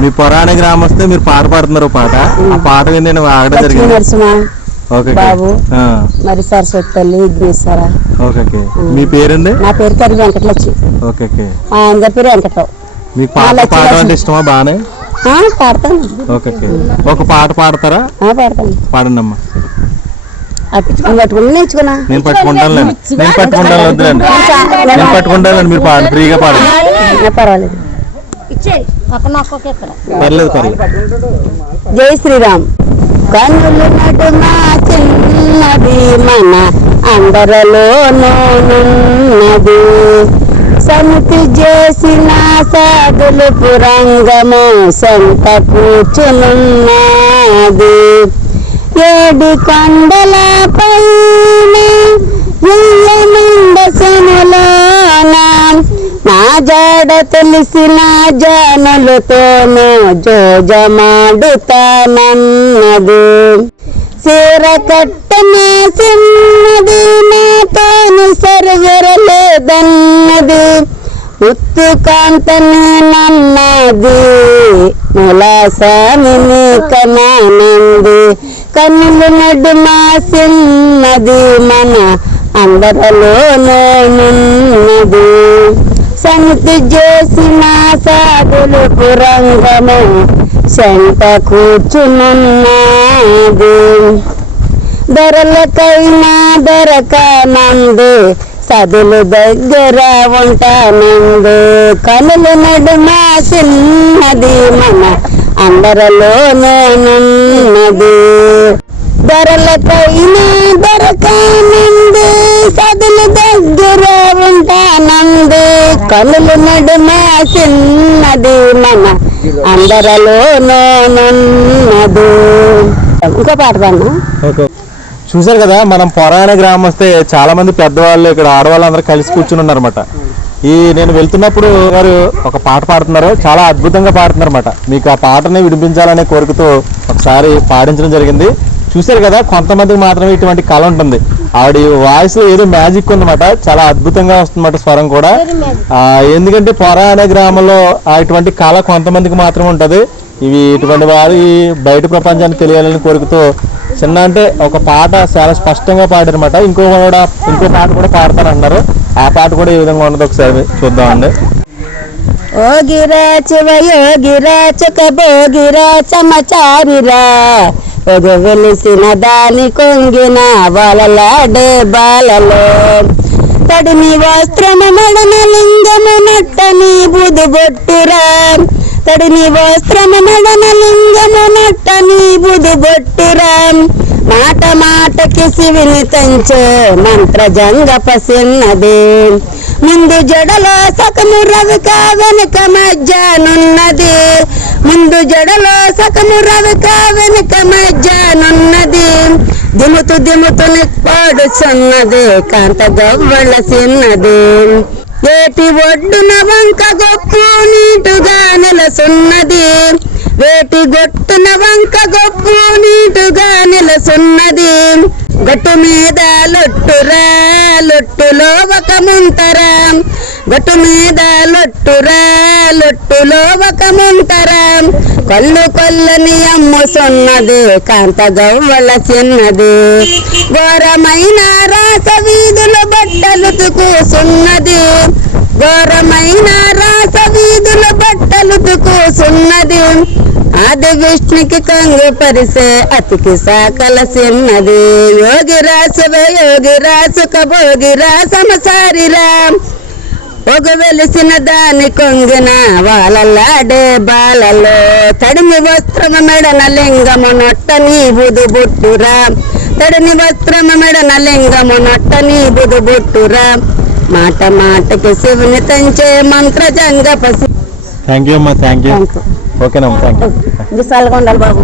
మీ పురాణ గ్రామస్తే మీరు పాట పాడుతున్నారు. పాట ఆ పాట విని నేను ఆగడం జరిగింది. ఓకే బాబు మరి సరస్వతి తల్లి విఘ్నేశ్వర. ఓకే. మీ పేరండి? నా పేరు కరి వెంకటలక్ష్మి. ఓకే. మా అందరి పేరు వెంకటరావు. మీకు పాట పాడడం అంటే ఇష్టమా? బాగానే పాడతాను. ఓకే. ఒక పాట పాడతారా? పాడతాను. పాడండి అమ్మా. పట్టుకుని నేర్చుకున్నా. నేను పట్టుకుంటాను. వద్దులేండి, నేను పట్టుకుంటానండి. మీరు పాడండి, ఫ్రీగా పాడండి. పర్వాలేదు. పర్లేదు. జై శ్రీరామ్. కన్నులు నడుమా చిన్నది మన అందరలోనున్నది, సమితి చేసిన సాధులు పురంగము సంత కూర్చునున్నది. 7 కొండల పైన నిండసనులోన నా జాడ తెలిసిన జనులతోనూ జోజమాడుతానన్నది. చీర కట్టన చిన్నది నాతోని సరిగరలేదన్నది. ముత్తు కాంతని నన్నది ములాసామిని కనానంది. కన్నులు నడుమా చిన్నది మన అందరలోనున్నది, సమితి చేసిన సాధులు పురంగము సెంట కూర్చునున్నది. ధరలకైనా దొరకనందు సదులు దగ్గర ఉంటానందు. కనులు నడుమా చిన్నది మన అందరలోనున్నది. ధరలకైనా దొరకనందు సదులు దగ్గర ఉంటానందు. కనులు నడుమా చిన్నది మన అందరలోనున్నది. ఇంకో పాట పాడనా? చూసారు కదా, మనం పొరాణ గ్రామం వస్తే చాలా మంది పెద్దవాళ్ళు ఇక్కడ ఆడవాళ్ళందరూ కలిసి కూర్చుని ఉన్నారన్నమాట. నేను వెళ్తున్నప్పుడు వారు ఒక పాట పాడుతున్నారు, చాలా అద్భుతంగా పాడుతున్నారు అన్నమాట. మీకు ఆ పాటని వినిపించాలనే కోరికతో ఒకసారి పాడించడం జరిగింది. చూసారు కదా, కొంతమందికి మాత్రమే ఇటువంటి కళ ఉంటుంది. ఆవిడ వాయిస్ లో ఏదో మ్యాజిక్ ఉందన్నమాట. చాలా అద్భుతంగా వస్తుందన్నమాట స్వరం కూడా. ఎందుకంటే పొరా అనే గ్రామంలో ఇటువంటి కళ కొంతమందికి మాత్రమే ఉంటుంది. ఇవి ఇటువంటి వారి బయట ప్రపంచానికి తెలియాలని కోరికతో చిన్న అంటే ఒక పాట చాలా స్పష్టంగా పాడారన్నమాట. ఇంకో పాట కూడా పాడతారన్నారు. ఆ పాట కూడా ఏ విధంగా ఉన్నది ఒకసారి చూద్దామండి. ఓ గిరా చివయో గిరా చక బోగిరా సమాచారిరా, వెలిసిన దాని కొంగిన వలలాడే బాలలో, తడిని వస్త్రము మడన లింగము నట్టని బుధు బొట్టురా, తడిని వస్త్రము మడన లింగము నట్టని బుధు బొట్టురా, మాట మాటకి శివుని తంచే మంత్ర జంగ పసిన్నది, ముందు జడలో సకము రవిక వెనుక మధ్యానున్నది, ముందు జడలో సకము రవిక వెనుక మధ్యానున్నది, దిముతు దిముతు నిప్పాడుచున్నది కాంత గవ్వల చిన్నది, ఏటి ఒడ్డున వంక గొప్పు నీటుగా నిలసున్నది, వేటి గొట్టున వంక గొప్పు నీటుగా నిలసున్నది. గట్టు మీద లొట్టురా లొట్టులో ఒక ముంతరా, గట్టు మీద లొట్టురా లొట్టులో ఒక ముంతరా. కళ్ళు కొల్లని అమ్ముసున్నది కాంత గవ్వల చిన్నది, ఘోరమైన రాస వీధులు బట్టలు తుకుసున్నది, ఘోరమైన రాస వీధులు బట్టలు తుకుసున్నది. ఆది విష్ణుకి కంగు పరిసే అతికి సాకల చిన్నది. యోగిరా శివ యోగిరా సుఖ భోగిరా సమసారిరా, ఒక వెలిసిన దాని కొంగిన వాళ్ళలాడే బాలలో. తడిని వస్త్రము మెడన లింగము నొట్ట నీ బుధు బుట్టురా, తడిని వస్త్రము మెడన లింగము నొట్ట నీ బుధు బుట్టురా. మాట మాటకి శివుని తంచే మంత్ర జంగ పసి. థ్యాంక్ యూ అమ్మా, థ్యాంక్ యూ. ఓకేనమ్మా, థ్యాంక్ యూ. విశాలంగా ఉండాలి బాబు.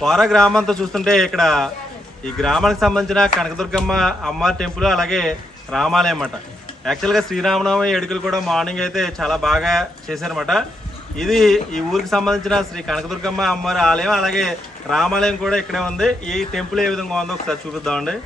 పోరా గ్రామంతో చూస్తుంటే ఇక్కడ ఈ గ్రామానికి సంబంధించిన కనకదుర్గమ్మ అమ్మవారి టెంపుల్ అలాగే రామాలయం అన్నమాట. యాక్చువల్గా శ్రీరామనవమి వేడుకలు కూడా మార్నింగ్ అయితే చాలా బాగా చేశారన్నమాట. ఇది ఈ ఊరికి సంబంధించిన శ్రీ కనకదుర్గమ్మ అమ్మవారి ఆలయం అలాగే రామాలయం కూడా ఇక్కడే ఉంది. ఈ టెంపుల్ ఏ విధంగా ఉందో ఒకసారి చూపిద్దామండి.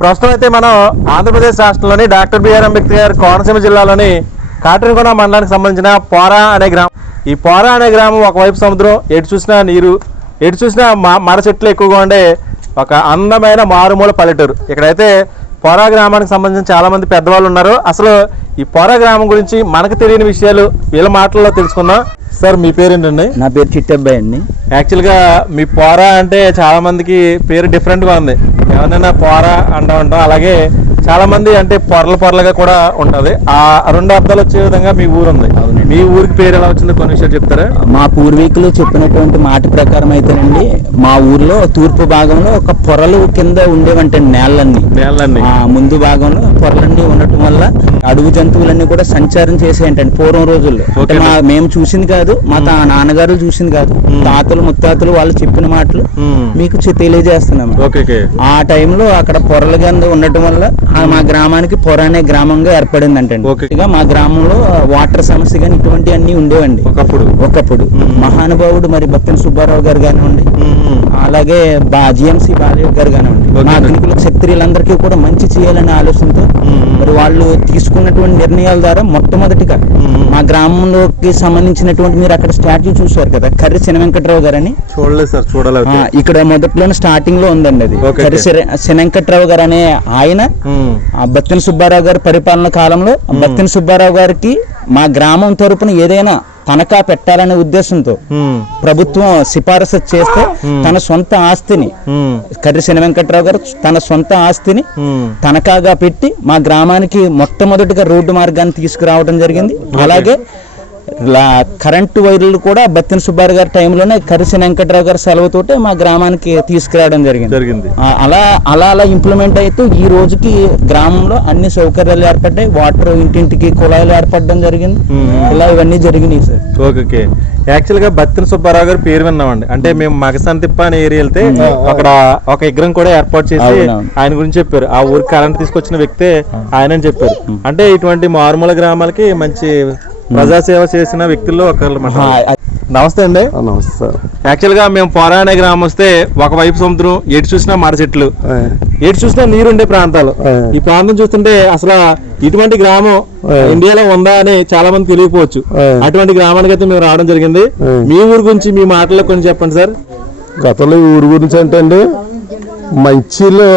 ప్రస్తుతం అయితే మనం ఆంధ్రప్రదేశ్ రాష్ట్రంలోని డాక్టర్ బిఆర్ అంబేద్కర్ కోనసీమ జిల్లాలోని కాటరగొండ మండలానికి సంబంధించిన పోరా అనే గ్రామం. ఈ పోరా అనే గ్రామం ఒకవైపు సముద్రం, ఎటు చూసినా నీరు, ఎటు చూసినా మర చెట్లు ఎక్కువగా ఉండే ఒక అందమైన మారుమూల పల్లెటూరు. ఇక్కడైతే పోరా గ్రామానికి సంబంధించిన చాలా మంది పెద్దవాళ్ళు ఉన్నారు. అసలు ఈ పోరా గ్రామం గురించి మనకు తెలియని విషయాలు వీళ్ళ మాటల్లో తెలుసుకుందాం. సార్ మీ పేరేంటండి? నా పేరు చిట్టబ్బాయి అండి. యాక్చువల్గా మీ పోరా అంటే చాలా మందికి పేరు డిఫరెంట్గా ఉంది. ఎవరైనా పోరా అంటూ ఉంటాం, అలాగే చాలా మంది అంటే పొరలుగా కూడా ఉంటది. ఆ రెండు అర్థాలు వచ్చే విధంగా మీ ఊరు ఉంది. మీ ఊరికి పేరు ఎలా వచ్చిందో కొన్ని విషయాలు చెప్తారా? మా పూర్వీకులు చెప్పినటువంటి మాట ప్రకారం అయితేనండి, మా ఊర్లో తూర్పు భాగంలో ఒక పొరలు కింద ఉండేవంటండి నేలన్నీ. ముందు భాగంలో పొరలన్నీ ఉండటం వల్ల అడవి జంతువులన్నీ కూడా సంచారం చేసేయంటండి పూర్వం రోజుల్లో. మేము చూసింది కాదు, మా నాన్నగారు చూసింది కాదు, తాతలు ముత్తాతలు వాళ్ళు చెప్పిన మాటలు మీకు తెలియజేస్తున్నాము. ఆ టైంలో అక్కడ పొరల కింద ఉండటం వల్ల మా గ్రామానికి పొర అనే గ్రామంగా ఏర్పడింది అంటే మా గ్రామంలో వాటర్ సమస్య కానీ ఇటువంటి అన్ని ఉండేవండి ఒకప్పుడు మహానుభావుడు మరి బత్తిన సుబ్బారావు గారు కానివ్వండి, అలాగే జిఎంసి బాలయ్య గారు కానివ్వండి, మా అగ్నికుల క్షత్రియులందరికీ కూడా మంచి చేయాలనే ఆలోచనతో మరి వాళ్ళు తీసుకున్నటువంటి నిర్ణయాల ద్వారా మొట్టమొదటిగా మా గ్రామంలోకి సంబంధించినటువంటి మీరు అక్కడ స్టాట్యూ చూసారు కదా, కర్రి శని వెంకట్రావు గారని. చూడలేదు సార్, చూడాలి. ఇక్కడ మొదట్లోనే స్టార్టింగ్ లో ఉందండి అది. కర్రి శని వెంకట్రావు గారు అనే ఆయన బత్తిన సుబ్బారావు గారి పరిపాలన కాలంలో బత్తిన సుబ్బారావు గారికి మా గ్రామం తరపున ఏదైనా తనఖా పెట్టాలనే ఉద్దేశంతో ప్రభుత్వం సిఫారసు చేస్తే తన సొంత ఆస్తిని కర్రి శని వెంకట్రావు గారు తన సొంత ఆస్తిని తనఖాగా పెట్టి మా గ్రామానికి మొట్టమొదటిగా రోడ్డు మార్గాన్ని తీసుకురావడం జరిగింది. అలాగే కరెంటు వైర్లు కూడా బత్తిన సుబ్బారావు గారి టైంలోనే కర్రి శని వెంకట్రావు గారి సెలవుతోటే మా గ్రామానికి తీసుకురావడం జరిగింది. అలా ఇంప్లిమెంట్ అయితే ఈ రోజుకి గ్రామంలో అన్ని సౌకర్యాలు ఏర్పడ్డాయి. వాటర్ ఇంటింటికి కుళాయిలు ఏర్పడడం జరిగింది. ఇలా ఇవన్నీ జరిగినాయి సార్. ఓకే. యాక్చువల్ గా బత్తిన సుబ్బారావు గారి పేరు విన్నామండి. అంటే మేము మగసంతిప్ప అనే ఏరియా వెళ్తే అక్కడ ఒక విగ్రహం కూడా ఏర్పాటు చేసి ఆయన గురించి చెప్పారు. ఆ ఊరికి కరెంట్ తీసుకొచ్చిన వ్యక్తే ఆయన అని చెప్పారు. అంటే ఇటువంటి మారుమూల గ్రామాలకి మంచి ప్రజాసేవ చేసిన వ్యక్తుల్లో ఒకళ్ళు. నమస్తే అండి. నమస్తే సార్. యాక్చువల్ గా మేము పొరా అనే గ్రామం వస్తే ఒకవైపు సముద్రం, ఎటు చూసినా మర చెట్లు, ఎటు చూసినా నీరుండే ప్రాంతాలు. ఈ ప్రాంతం చూస్తుంటే అసలు ఇటువంటి గ్రామం ఇండియాలో ఉందా అని చాలా మంది తెలియకపోవచ్చు. అటువంటి గ్రామానికి అయితే మేము రావడం జరిగింది. మీ ఊరు గురించి మీ మాటల్లో కొంచెం చెప్పండి సార్. గతంలో ఈ ఊరు గురించి అంటే అండి, మంచిలో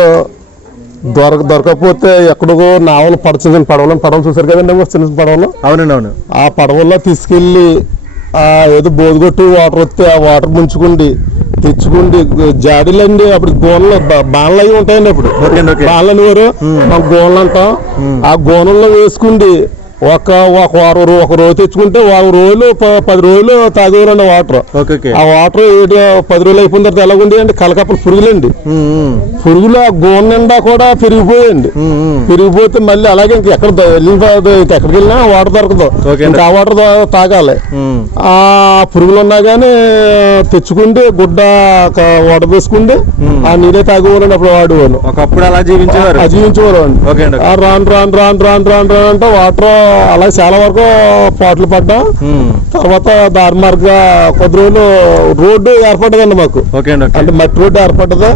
దొరకపోతే ఎక్కడికో నావలు పడవలు చూసారు కదండి, చిన్న పడవలు. అవునండి. ఆ పడవల్లో తీసుకెళ్లి ఏదో బోధగొట్టు వాటర్ వస్తే ఆ వాటర్ ముంచుకుండి తెచ్చుకుండి జాడీలండి. అప్పుడు గోనలు బాణలు అవి ఉంటాయండి. అప్పుడు బాణలు అనేవారు, మా గోనలు అంటాం. ఆ గోనల్లో వేసుకుండి ఒక రోజు తెచ్చుకుంటే 10 రోజులు తాగేవారండి వాటర్. ఆ వాటర్ 10 రోజులు అయిపోయిన తర్వాత ఎలాగుండి అంటే కలకప్పలు పురుగులండి. పురుగులు ఆ గోన నిండా కూడా పెరిగిపోయాయండి. పెరిగిపోతే మళ్ళీ అలాగే ఎక్కడికి వెళ్ళినా వాటర్ దొరకదు. ఇంకా ఆ వాటర్ తాగాలి. ఆ పురుగులు ఉన్నా కానీ తెచ్చుకుంటే గుడ్డ వాటర్ వేసుకుంటే ఆ నీరే తాగేవారండి. అప్పుడు వాడేవాళ్ళు. ఒకప్పుడు అలా జీవించేవారు అండి. రాను అంటే వాటర్ అలా చాలా వరకు పాటలు పడ్డాం. తర్వాత దారి మార్గ కొద్ది రోజులు రోడ్డు ఏర్పడ్డదండి మాకు. అంటే మట్టి రోడ్డు ఏర్పడ్డదా.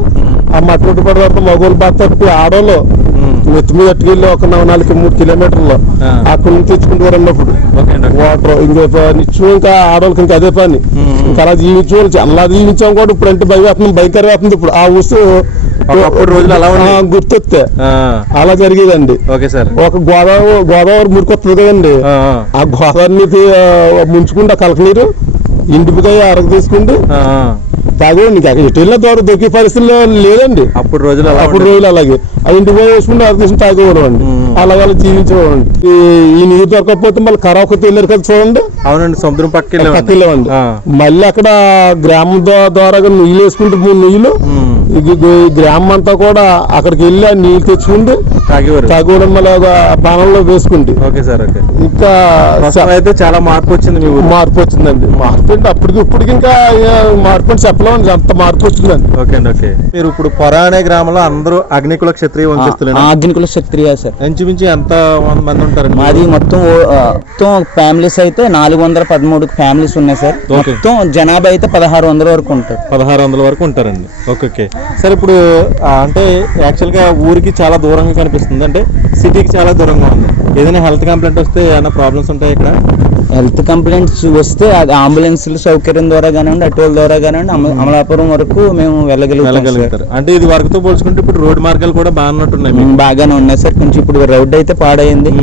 ఆ మట్టి రోడ్డు పడ్డ తర్వాత మగోళ్ళు బాగా ఆడోళ్ళు నెత్తి మీద అట్టుకెళ్ళి ఒక 4-3 కిలోమీటర్లు అక్కడి నుంచి తెచ్చుకుంటారు అన్నప్పుడు వాటర్. ఇంకా నిత్యం ఇంకా ఆడవాళ్ళకి ఇంకా అదే పని. ఇంకా అలా జీవించే అలా జీవించాం కూడా. ఇప్పుడు అంటే భయంకర వేస్తుంది. ఇప్పుడు ఆ ఊసు గుర్తొస్తే అలా జరిగేదండి. ఒక గోదావరి మురికొస్తుంది కదండి, ఆ గోదావరిని ముంచుకుంటే కలక నీరు ఇంటికాయ అరకు తీసుకుంటూ తాగేయండి. ఎటు వెళ్ళినా దొరికే పరిస్థితుల్లో లేదండి అప్పుడు రోజులు. అలాగే అది ఇంటికి పోయి వేసుకుంటే అరకు తీసుకుని తాగేవారు అండి. అలాగే జీవించేవాడండి. ఈ నీరు దొరకకపోతే మళ్ళీ కరావకతి వెళ్ళారు కదా చూడండి. అవునండి, సముద్రం పక్క వెళ్ళామండి. మళ్ళీ అక్కడ గ్రామం ద్వారా నీళ్ళు వేసుకుంటే 3 నీళ్ళు గ్రామం అంతా కూడా అక్కడికి వెళ్ళి ఆ నీళ్ళు తెచ్చుకుంటూ తాగేవాడు. మళ్ళీ బాణంలో వేసుకుంటే ఇంకా అయితే చాలా మార్పు వచ్చింది. మార్పు వచ్చిందండి. మార్పు అంటే అప్పటికి ఇప్పటికి ఇంకా మార్పు అని చెప్పలేమండి, అంత మార్పు వచ్చిందండి. మీరు ఇప్పుడు పొరా అనే గ్రామంలో అందరూ అగ్నికుల క్షత్రియ వంశస్థులు. అగ్నికుల క్షత్రియ సార్. ఇంచుమించు ఎంత మంది ఉంటారు? మాది మొత్తం ఫ్యామిలీస్ అయితే 413 ఫ్యామిలీస్ ఉన్నాయి సార్. మొత్తం జనాభా అయితే 1600 వరకు ఉంటారు. 1600 వరకు ఉంటారండి. Okay sir. ఇప్పుడు అంటే యాక్చువల్ గా ఊరికి చాలా దూరంగా కనిపిస్తుంది, అంటే సిటీకి చాలా దూరంగా ఉంది. ఏదైనా హెల్త్ కంప్లైంట్ వస్తే ఏమైనా ప్రాబ్లమ్స్ ఉంటాయి ఇక్కడ? హెల్త్ కంప్లైంట్స్ వస్తే అది అంబులెన్స్ల సౌకర్యం ద్వారా కానివ్వండి, అటోల ద్వారా కానివ్వండి, అమలాపురం వరకు మేము వెళ్ళగలుగుతారు. అంటే ఇది వరకుతో పోల్చుకుంటే ఇప్పుడు రోడ్డు మార్గాలు కూడా బాగానే ఉన్నాయి సార్. కొంచెం ఇప్పుడు రోడ్డు అయితే పాడైంది,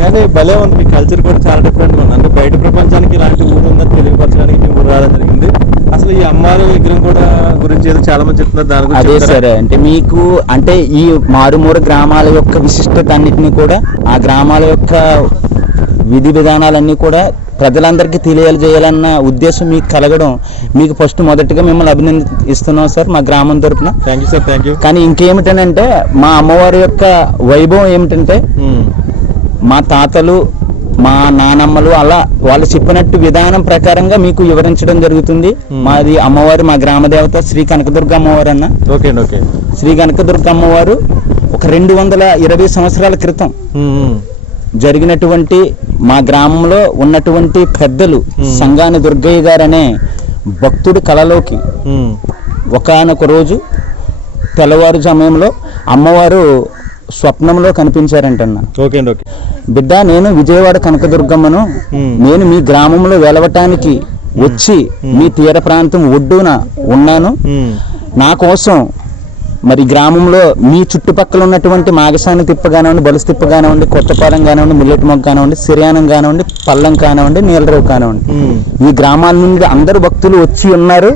కానీ భలే ఉంది. మీ కల్చర్ కూడా చాలా డిఫరెంట్ గా ఉంది. అంటే బయట ప్రపంచానికి ఇలాంటి ఊరు ఉందని తెలియపరచడానికి మీ ఊరు రావడం జరిగింది. అసలు ఈ అమ్మవారి విగ్రహం కూడా గురించి ఏదో చాలా మంది చెప్తున్నారు, దాని గురించి అదే సరే. అంటే మీకు అంటే ఈ మారుమూల గ్రామాల యొక్క విశిష్టత అన్నిటిని కూడా, ఆ గ్రామాల యొక్క విధి విధానాలన్నీ కూడా ప్రజలందరికీ తెలియజేయాలన్న ఉద్దేశం మీకు కలగడం, మీకు ఫస్ట్ మొదటిగా మిమ్మల్ని అభినందిస్తున్నాం సార్ మా గ్రామం తరఫున. Thank you sir. Thank you. కానీ ఇంకేమిటనంటే మా అమ్మవారి యొక్క వైభవం ఏమిటంటే, మా తాతలు మా నానమ్మలు అలా వాళ్ళు చెప్పినట్టు విధానం ప్రకారంగా మీకు వివరించడం జరుగుతుంది. మాది అమ్మవారు, మా గ్రామ దేవత శ్రీ కనకదుర్గ అమ్మవారు అన్న. ఓకే. శ్రీ కనకదుర్గ అమ్మవారు ఒక 220 సంవత్సరాల క్రితం జరిగినటువంటి మా గ్రామంలో ఉన్నటువంటి పెద్దలు సంగాని దుర్గయ్య గారు అనే భక్తుడి కళలోకి ఒకానొక రోజు తెల్లవారు సమయంలో అమ్మవారు స్వప్నంలో కనిపించారంటన్నా. ఓకే అండి. ఓకే బిడ్డ, నేను విజయవాడ కనకదుర్గమ్మను, నేను మీ గ్రామంలో వెలవటానికి వచ్చి మీ తీర ప్రాంతం ఒడ్డున ఉన్నాను. నా కోసం మరి గ్రామంలో మీ చుట్టుపక్కల ఉన్నటువంటి మాగసాని తిప్ప కానివ్వండి, బలుసు తిప్ప కానివ్వండి, కొత్తపాలెం కానివ్వండి, ముల్లెటి మొగ్గ కానివ్వండి, సిరియానం కానివ్వండి, పల్లం కానివ్వండి, నీలరేవు కానివ్వండి, ఈ గ్రామాల నుండి అందరు భక్తులు వచ్చి ఉన్నారు.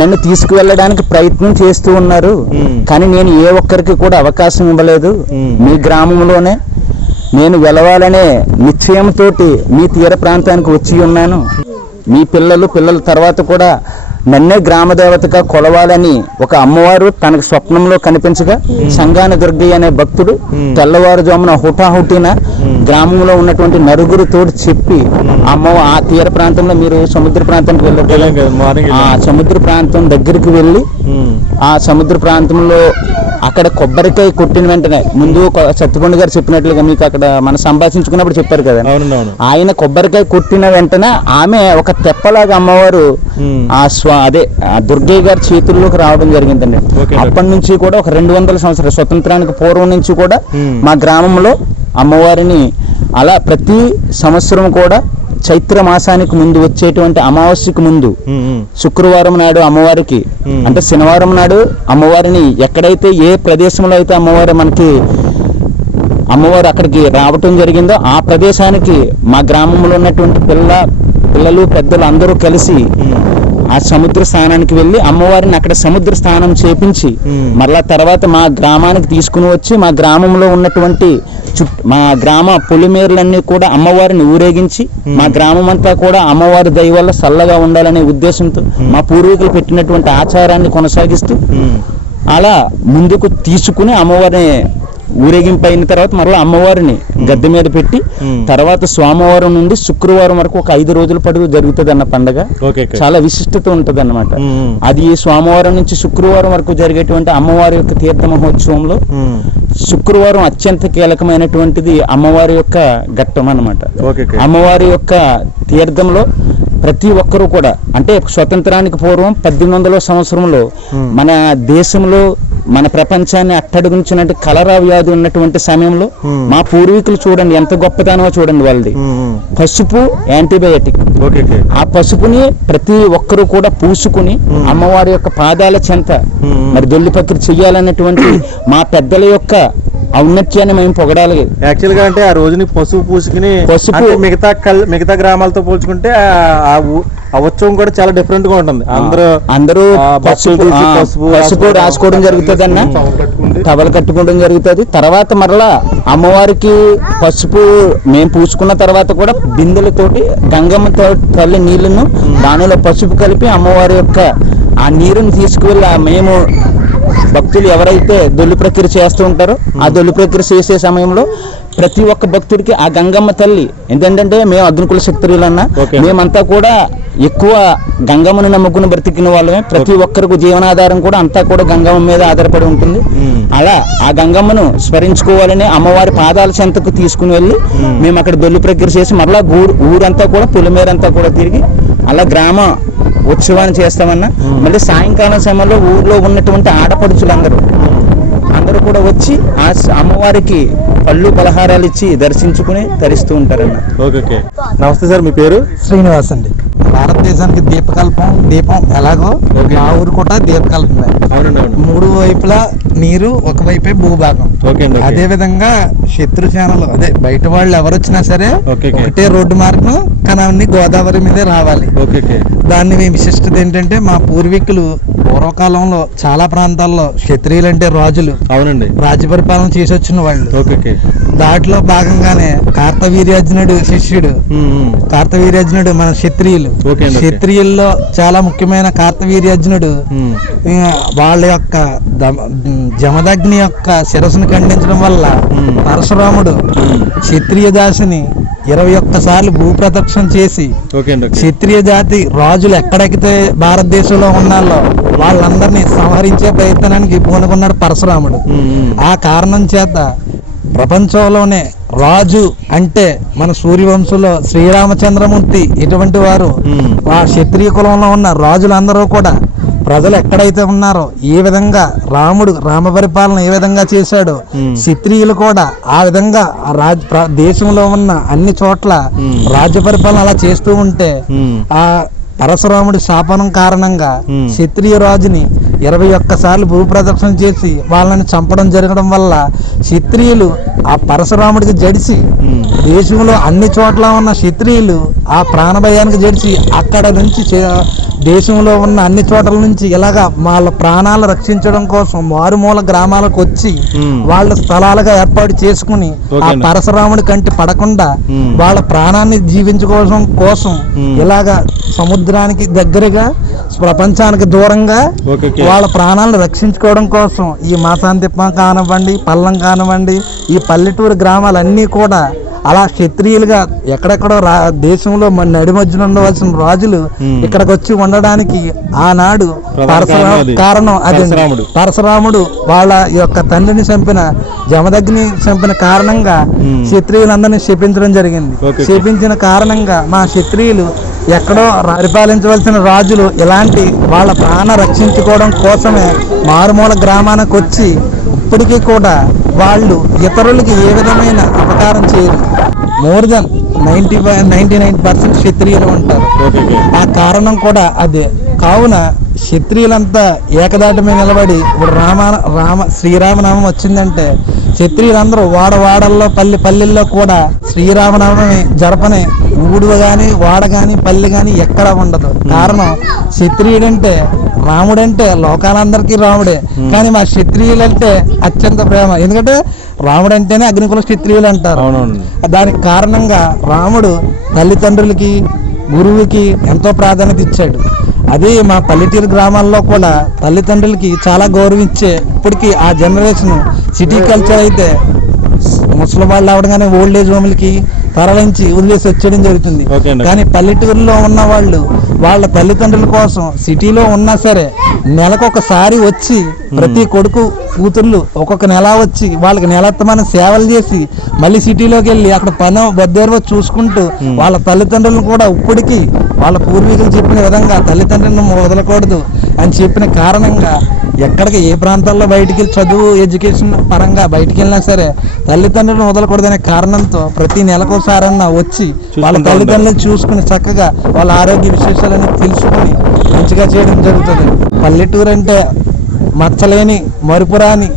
నన్ను తీసుకువెళ్ళడానికి ప్రయత్నం చేస్తూ ఉన్నారు. కానీ నేను ఏ ఒక్కరికి కూడా అవకాశం ఇవ్వలేదు. మీ గ్రామంలోనే నేను వెలవాలనే నిశ్చయంతో మీ తీర ప్రాంతానికి వచ్చి ఉన్నాను. మీ పిల్లల తర్వాత కూడా నన్నే గ్రామ దేవతగా కొలవాలని ఒక అమ్మవారు తనకు స్వప్నంలో కనిపించగా సంగాని దుర్గయ్య అనే భక్తుడు తెల్లవారుజామున హుటాహుటిన గ్రామంలో ఉన్నటువంటి నలుగురితోటి చెప్పి ఆ తీర ప్రాంతంలో మీరు సముద్ర ప్రాంతానికి వెళ్ళారు, ఆ సముద్ర ప్రాంతం దగ్గరికి వెళ్ళి ఆ సముద్ర ప్రాంతంలో అక్కడ కొబ్బరికాయ కొట్టిన వెంటనే ముందు సత్యకొండ గారు చెప్పినట్లుగా మీకు అక్కడ మనం సంభాషించుకున్నప్పుడు చెప్పారు కదా, ఆయన కొబ్బరికాయ కొట్టిన వెంటనే ఆమె ఒక తెప్పలాగా అమ్మవారు ఆ దుర్గయ్య గారి చేతుల్లోకి రావడం జరిగిందండి. అప్పటి నుంచి కూడా ఒక 200 సంవత్సరాలు స్వతంత్రానికి పూర్వం నుంచి కూడా మా గ్రామంలో అమ్మవారిని అలా ప్రతి సంవత్సరం కూడా చైత్ర మాసానికి ముందు వచ్చేటువంటి అమావాస్యకు ముందు శుక్రవారం నాడు అమ్మవారికి అంటే శనివారం నాడు అమ్మవారిని ఎక్కడైతే ఏ ప్రదేశంలో అయితే అమ్మవారు అక్కడికి రావటం జరిగిందో ఆ ప్రదేశానికి మా గ్రామంలో ఉన్నటువంటి పిల్లలు పెద్దలు అందరూ కలిసి ఆ సముద్ర స్థానానికి వెళ్ళి అమ్మవారిని అక్కడ సముద్ర స్నానం చేపించి మరలా తర్వాత మా గ్రామానికి తీసుకుని వచ్చి మా గ్రామంలో ఉన్నటువంటి మా గ్రామ పొలిమేర్లన్నీ కూడా అమ్మవారిని ఊరేగించి మా గ్రామం అంతా కూడా అమ్మవారి దయ వల్ల చల్లగా ఉండాలనే ఉద్దేశంతో మా పూర్వీకులు పెట్టినటువంటి ఆచారాన్ని కొనసాగిస్తూ అలా ముందుకు తీసుకుని అమ్మవారిని ఊరేగింపు అయిన తర్వాత మరలా అమ్మవారిని గద్దె మీద పెట్టి తర్వాత సోమవారం నుండి శుక్రవారం వరకు ఒక 5 రోజుల పాటు జరుగుతుంది అన్న పండగ. చాలా విశిష్టత ఉంటది అన్నమాట. అది సోమవారం నుంచి శుక్రవారం వరకు జరిగేటువంటి అమ్మవారి యొక్క తీర్థ మహోత్సవంలో శుక్రవారం అత్యంత కీలకమైనటువంటిది అమ్మవారి యొక్క ఘట్టం అన్నమాట. అమ్మవారి యొక్క తీర్థంలో ప్రతి ఒక్కరూ కూడా అంటే స్వతంత్రానికి పూర్వం 1800వ సంవత్సరంలో మన దేశంలో మన ప్రపంచాన్ని అట్టడుగుంచినట్టు కలరా వ్యాధి ఉన్నటువంటి సమయంలో మా పూర్వీకులు చూడండి ఎంత గొప్పతనమో చూడండి వాళ్ళది. పసుపు యాంటీబయాటిక్. ఆ పసుపుని ప్రతి ఒక్కరూ కూడా పూసుకుని అమ్మవారి యొక్క పాదాల చెంత మరి దొల్లి ప్రక్రియ చెయ్యాలన్నటువంటి మా పెద్దల యొక్క ఔన్నత్యాన్ని మేము పొగడాలి. యాక్చువల్ గా అంటే ఆ రోజుని పసుపు పూసుకుని మిగతా గ్రామాలతో పోల్చుకుంటే ఆ ఉత్సవం కూడా చాలా డిఫరెంట్ గా ఉంటుంది. అందరూ పసుపు రాసుకోవడం జరుగుతుంది అన్న, టవల్ కట్టుకోవడం జరుగుతుంది. తర్వాత మరలా అమ్మవారికి పసుపు మేము పూసుకున్న తర్వాత కూడా బిందెలతోటి గంగమ్మ తల్లి నీళ్లను దానిలో పసుపు కలిపి అమ్మవారి యొక్క ఆ నీరుని తీసుకువెళ్ళి మేము భక్తులు ఎవరైతే దొల్లి ప్రక్రియ చేస్తూ ఉంటారో ఆ దొల్లి ప్రక్రియ చేసే సమయంలో ప్రతి ఒక్క భక్తుడికి ఆ గంగమ్మ తల్లి ఎందుకంటే మేము అగ్నికుల శక్తులన్నా మేమంతా కూడా ఎక్కువ గంగమ్మను నమ్ముకుని బ్రతికిన వాళ్ళమే. ప్రతి ఒక్కరికి జీవనాధారం కూడా అంతా కూడా గంగమ్మ మీద ఆధారపడి ఉంటుంది. అలా ఆ గంగమ్మను స్మరించుకోవాలని అమ్మవారి పాదాల చెంతకు తీసుకుని వెళ్ళి మేము అక్కడ దొల్లి ప్రక్రియ చేసి మరలా ఊరంతా కూడా పొలిమేరంతా కూడా తిరిగి అలా గ్రామ ఉత్సవాన్ని చేస్తామన్నా. మళ్ళీ సాయంకాలం సమయంలో ఊర్లో ఉన్నటువంటి ఆడపడుచులందరూ కూడా వచ్చి ఆ అమ్మవారికి పళ్ళు పలహారాలు ఇచ్చి దర్శించుకుని తరిస్తూ ఉంటారన్న. ఓకే. నమస్తే సార్, మీ పేరు? శ్రీనివాస్ అండి. భారతదేశానికి దీపం ఎలాగో మా ఊరు కూడా దీపకల్పమే. మూడు వైపులా నీరు, ఒకవైపే భూభాగం. అదే విధంగా శత్రుసేనలు అదే బయట వాళ్ళు ఎవరు వచ్చినా సరే ఒకటే రోడ్డు మార్గం కానీ అవన్నీ గోదావరి మీదే రావాలి. దాన్ని విశిష్టత ఏంటంటే మా పూర్వీకులు పూర్వకాలంలో చాలా ప్రాంతాల్లో క్షత్రియులు అంటే రాజులు, అవునండి, రాజ్య పరిపాలన చేసి వచ్చిన వాళ్ళు. దాంట్లో భాగంగానే కార్తవీర్యార్జునుడు శిష్యుడు. కార్తవీర్యార్జునుడు మన క్షత్రియుల్లో చాలా ముఖ్యమైన కార్తవీర్యార్జునుడు వాళ్ళ యొక్క జమదగ్ని యొక్క శిరస్సును ఖండించడం వల్ల పరశురాముడు క్షత్రియ దాసిని 21 సార్లు భూప్రదక్షిణ చేసి ఓకే అండి, ఓకే. క్షత్రియ జాతి రాజులు ఎక్కడెక్కితే భారతదేశంలో ఉన్నాలో వాళ్ళందరినీ సంహరించే ప్రయత్నానికి పూనుకున్నాడు పరశురాముడు. ఆ కారణం చేత ప్రపంచంలోనే రాజు అంటే మన సూర్యవంశంలో శ్రీరామచంద్రమూర్తి ఇటువంటి వారు ఆ క్షత్రియ కులంలో ఉన్న రాజులందరూ కూడా ప్రజలు ఎక్కడైతే ఉన్నారో ఏ విధంగా రాముడు రామ పరిపాలన ఏ విధంగా చేశాడో క్షత్రియులు కూడా ఆ విధంగా దేశంలో ఉన్న అన్ని చోట్ల రాజ్య పరిపాలన అలా చేస్తూ ఉంటే ఆ పరశురాముడి శాపనం కారణంగా క్షత్రియ రాజుని 21 సార్లు భూప్రదక్షిణ చేసి వాళ్ళని చంపడం జరగడం వల్ల క్షత్రియులు ఆ పరశురాముడికి జడిసి దేశంలో అన్ని చోట్ల ఉన్న క్షత్రియులు ఆ ప్రాణభయానికి జడిసి అక్కడ నుంచి దేశంలో ఉన్న అన్ని చోట్ల నుంచి ఇలాగా వాళ్ళ ప్రాణాలు రక్షించడం కోసం మారుమూల గ్రామాలకు వచ్చి వాళ్ళ స్థలాలుగా ఏర్పాటు చేసుకుని ఆ పరశురాముడి కంటి పడకుండా వాళ్ళ ప్రాణాన్ని జీవించుకోవడం కోసం ఇలాగా సముద్రానికి దగ్గరగా ప్రపంచానికి దూరంగా వాళ్ళ ప్రాణాలను రక్షించుకోవడం కోసం ఈ మాసాంతిప్పం కానివ్వండి, పల్లం కానివ్వండి, ఈ పల్లెటూరు గ్రామాలన్నీ కూడా అలా క్షత్రియులుగా ఎక్కడెక్కడో దేశంలో నడి మధ్యన ఉండవలసిన రాజులు ఇక్కడికి వచ్చి ఉండడానికి ఆనాడు కారణం అదే. పరశురాముడు వాళ్ళ యొక్క తండ్రిని చంపిన జమదగ్ని చంపిన కారణంగా క్షత్రియులందరినీ శపించడం జరిగింది. శపించిన కారణంగా మా క్షత్రియులు ఎక్కడో పరిపాలించవలసిన రాజులు ఇలాంటి వాళ్ళ ప్రాణ రక్షించుకోవడం కోసమే మారుమూల గ్రామానికి వచ్చి ఇప్పటికీ కూడా వాళ్ళు ఇతరులకి ఏ విధమైన అపకారం చేయరు. మోర్ దెన్ 99% క్షత్రియులు ఉంటారు. ఆ కారణం కూడా అదే. కావున క్షత్రియులంతా ఏకదాటి మీద నిలబడి ఇప్పుడు శ్రీరామనామం వచ్చిందంటే క్షత్రియులందరూ వాడవాడల్లో పల్లెల్లో కూడా శ్రీరామనవమి జరపని ఊడు కానీ వాడ కానీ పల్లె కానీ ఎక్కడ ఉండదు. కారణం క్షత్రియుడంటే రాముడంటే లోకాలందరికీ రాముడే, కానీ మా క్షత్రియులంటే అత్యంత ప్రేమ. ఎందుకంటే రాముడు అంటేనే అగ్నికుల క్షత్రియులు అంటారు. దానికి కారణంగా రాముడు తల్లిదండ్రులకి గురువుకి ఎంతో ప్రాధాన్యత ఇచ్చాడు. అదే మా పల్లెటూరు గ్రామాల్లో కూడా తల్లిదండ్రులకి చాలా గౌరవించే ఇప్పటికీ ఆ జనరేషన్. సిటీ కల్చర్ అయితే ముసలి వాళ్ళు అవడగానే ఓల్డ్ ఏజ్ హోమ్లకి తరలించి వదిలేసి వచ్చేయడం జరుగుతుంది. కానీ పల్లెటూరులో ఉన్న వాళ్ళు వాళ్ళ తల్లిదండ్రుల కోసం సిటీలో ఉన్నా సరే నెలకొకసారి వచ్చి ప్రతి కొడుకు కూతుర్లు ఒక్కొక్క నెల వచ్చి వాళ్ళకి నెలత్తమైన సేవలు చేసి మళ్ళీ సిటీలోకి వెళ్ళి అక్కడ పని బొద్దేరవ చూసుకుంటూ వాళ్ళ తల్లిదండ్రులను కూడా ఇప్పటికీ వాళ్ళ పూర్వీకులు చెప్పిన విధంగా తల్లిదండ్రులను వదలకూడదు అని చెప్పిన కారణంగా ఎక్కడికి ఏ ప్రాంతాల్లో బయటికి వెళ్ళి చదువు ఎడ్యుకేషన్ పరంగా బయటికి వెళ్ళినా సరే తల్లిదండ్రులను వదలకూడదనే కారణంతో ప్రతి నెలకోసారన్నా వచ్చి వాళ్ళ తల్లిదండ్రులను చూసుకుని చక్కగా వాళ్ళ ఆరోగ్య విశేషాలను తెలుసుకొని మంచిగా చేయడం జరుగుతుంది. పల్లెటూరు అంటే మచ్చలేని మరుపురాని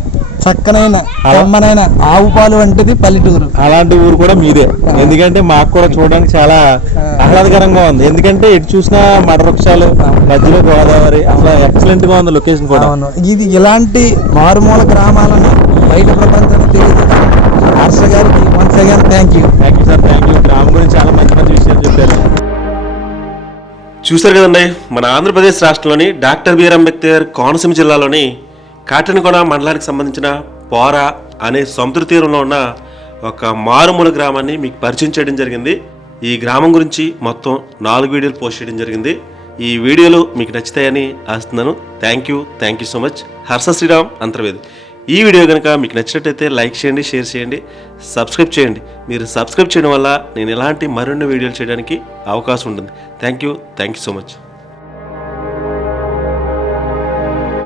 చక్కనైన అమ్మనైన ఆవు పాలు వంటిది పల్లెటూరు. అలాంటి ఊరు కూడా మీదే. ఎందుకంటే మాకు కూడా చూడడానికి చాలా ఆహ్లాదకరంగా ఉంది. ఎందుకంటే ఎటు చూసినా మడ వృక్షాలు, మధ్యలో గోదావరి, అసలు ఎక్సలెంట్ గా ఉంది లొకేషన్ కూడా. ఇది ఇలాంటి మారుమూల గ్రామాలను బయట ప్రపంచానికి తెలియజేస్తుంది. హర్ష గారికి once again thank you sir. Thank you. గ్రామం గురించి చాలా మంచి మంచి విషయాలు చెప్పారు. చూశారు కదండి, మన ఆంధ్రప్రదేశ్ రాష్ట్రంలోని డాక్టర్ బిఆర్ అంబేద్కర్ కోనసీమ జిల్లాలోని కాటన్గొండ మండలానికి సంబంధించిన పోరా అనే సముద్ర తీరంలో ఉన్న ఒక మారుమూల గ్రామాన్ని మీకు పరిచయం చేయడం జరిగింది. ఈ గ్రామం గురించి మొత్తం 4 వీడియోలు పోస్ట్ చేయడం జరిగింది. ఈ వీడియోలు మీకు నచ్చుతాయని ఆశిస్తున్నాను. Thank you so much. Harsha Sriram Antarvedi. ఈ వీడియో కనుక మీకు నచ్చినట్టయితే లైక్ చేయండి, షేర్ చేయండి, సబ్స్క్రైబ్ చేయండి. మీరు సబ్స్క్రైబ్ చేయడం వల్ల నేను ఇలాంటి మరిన్ని వీడియోలు చేయడానికి అవకాశం ఉంటుంది. Thank you so much.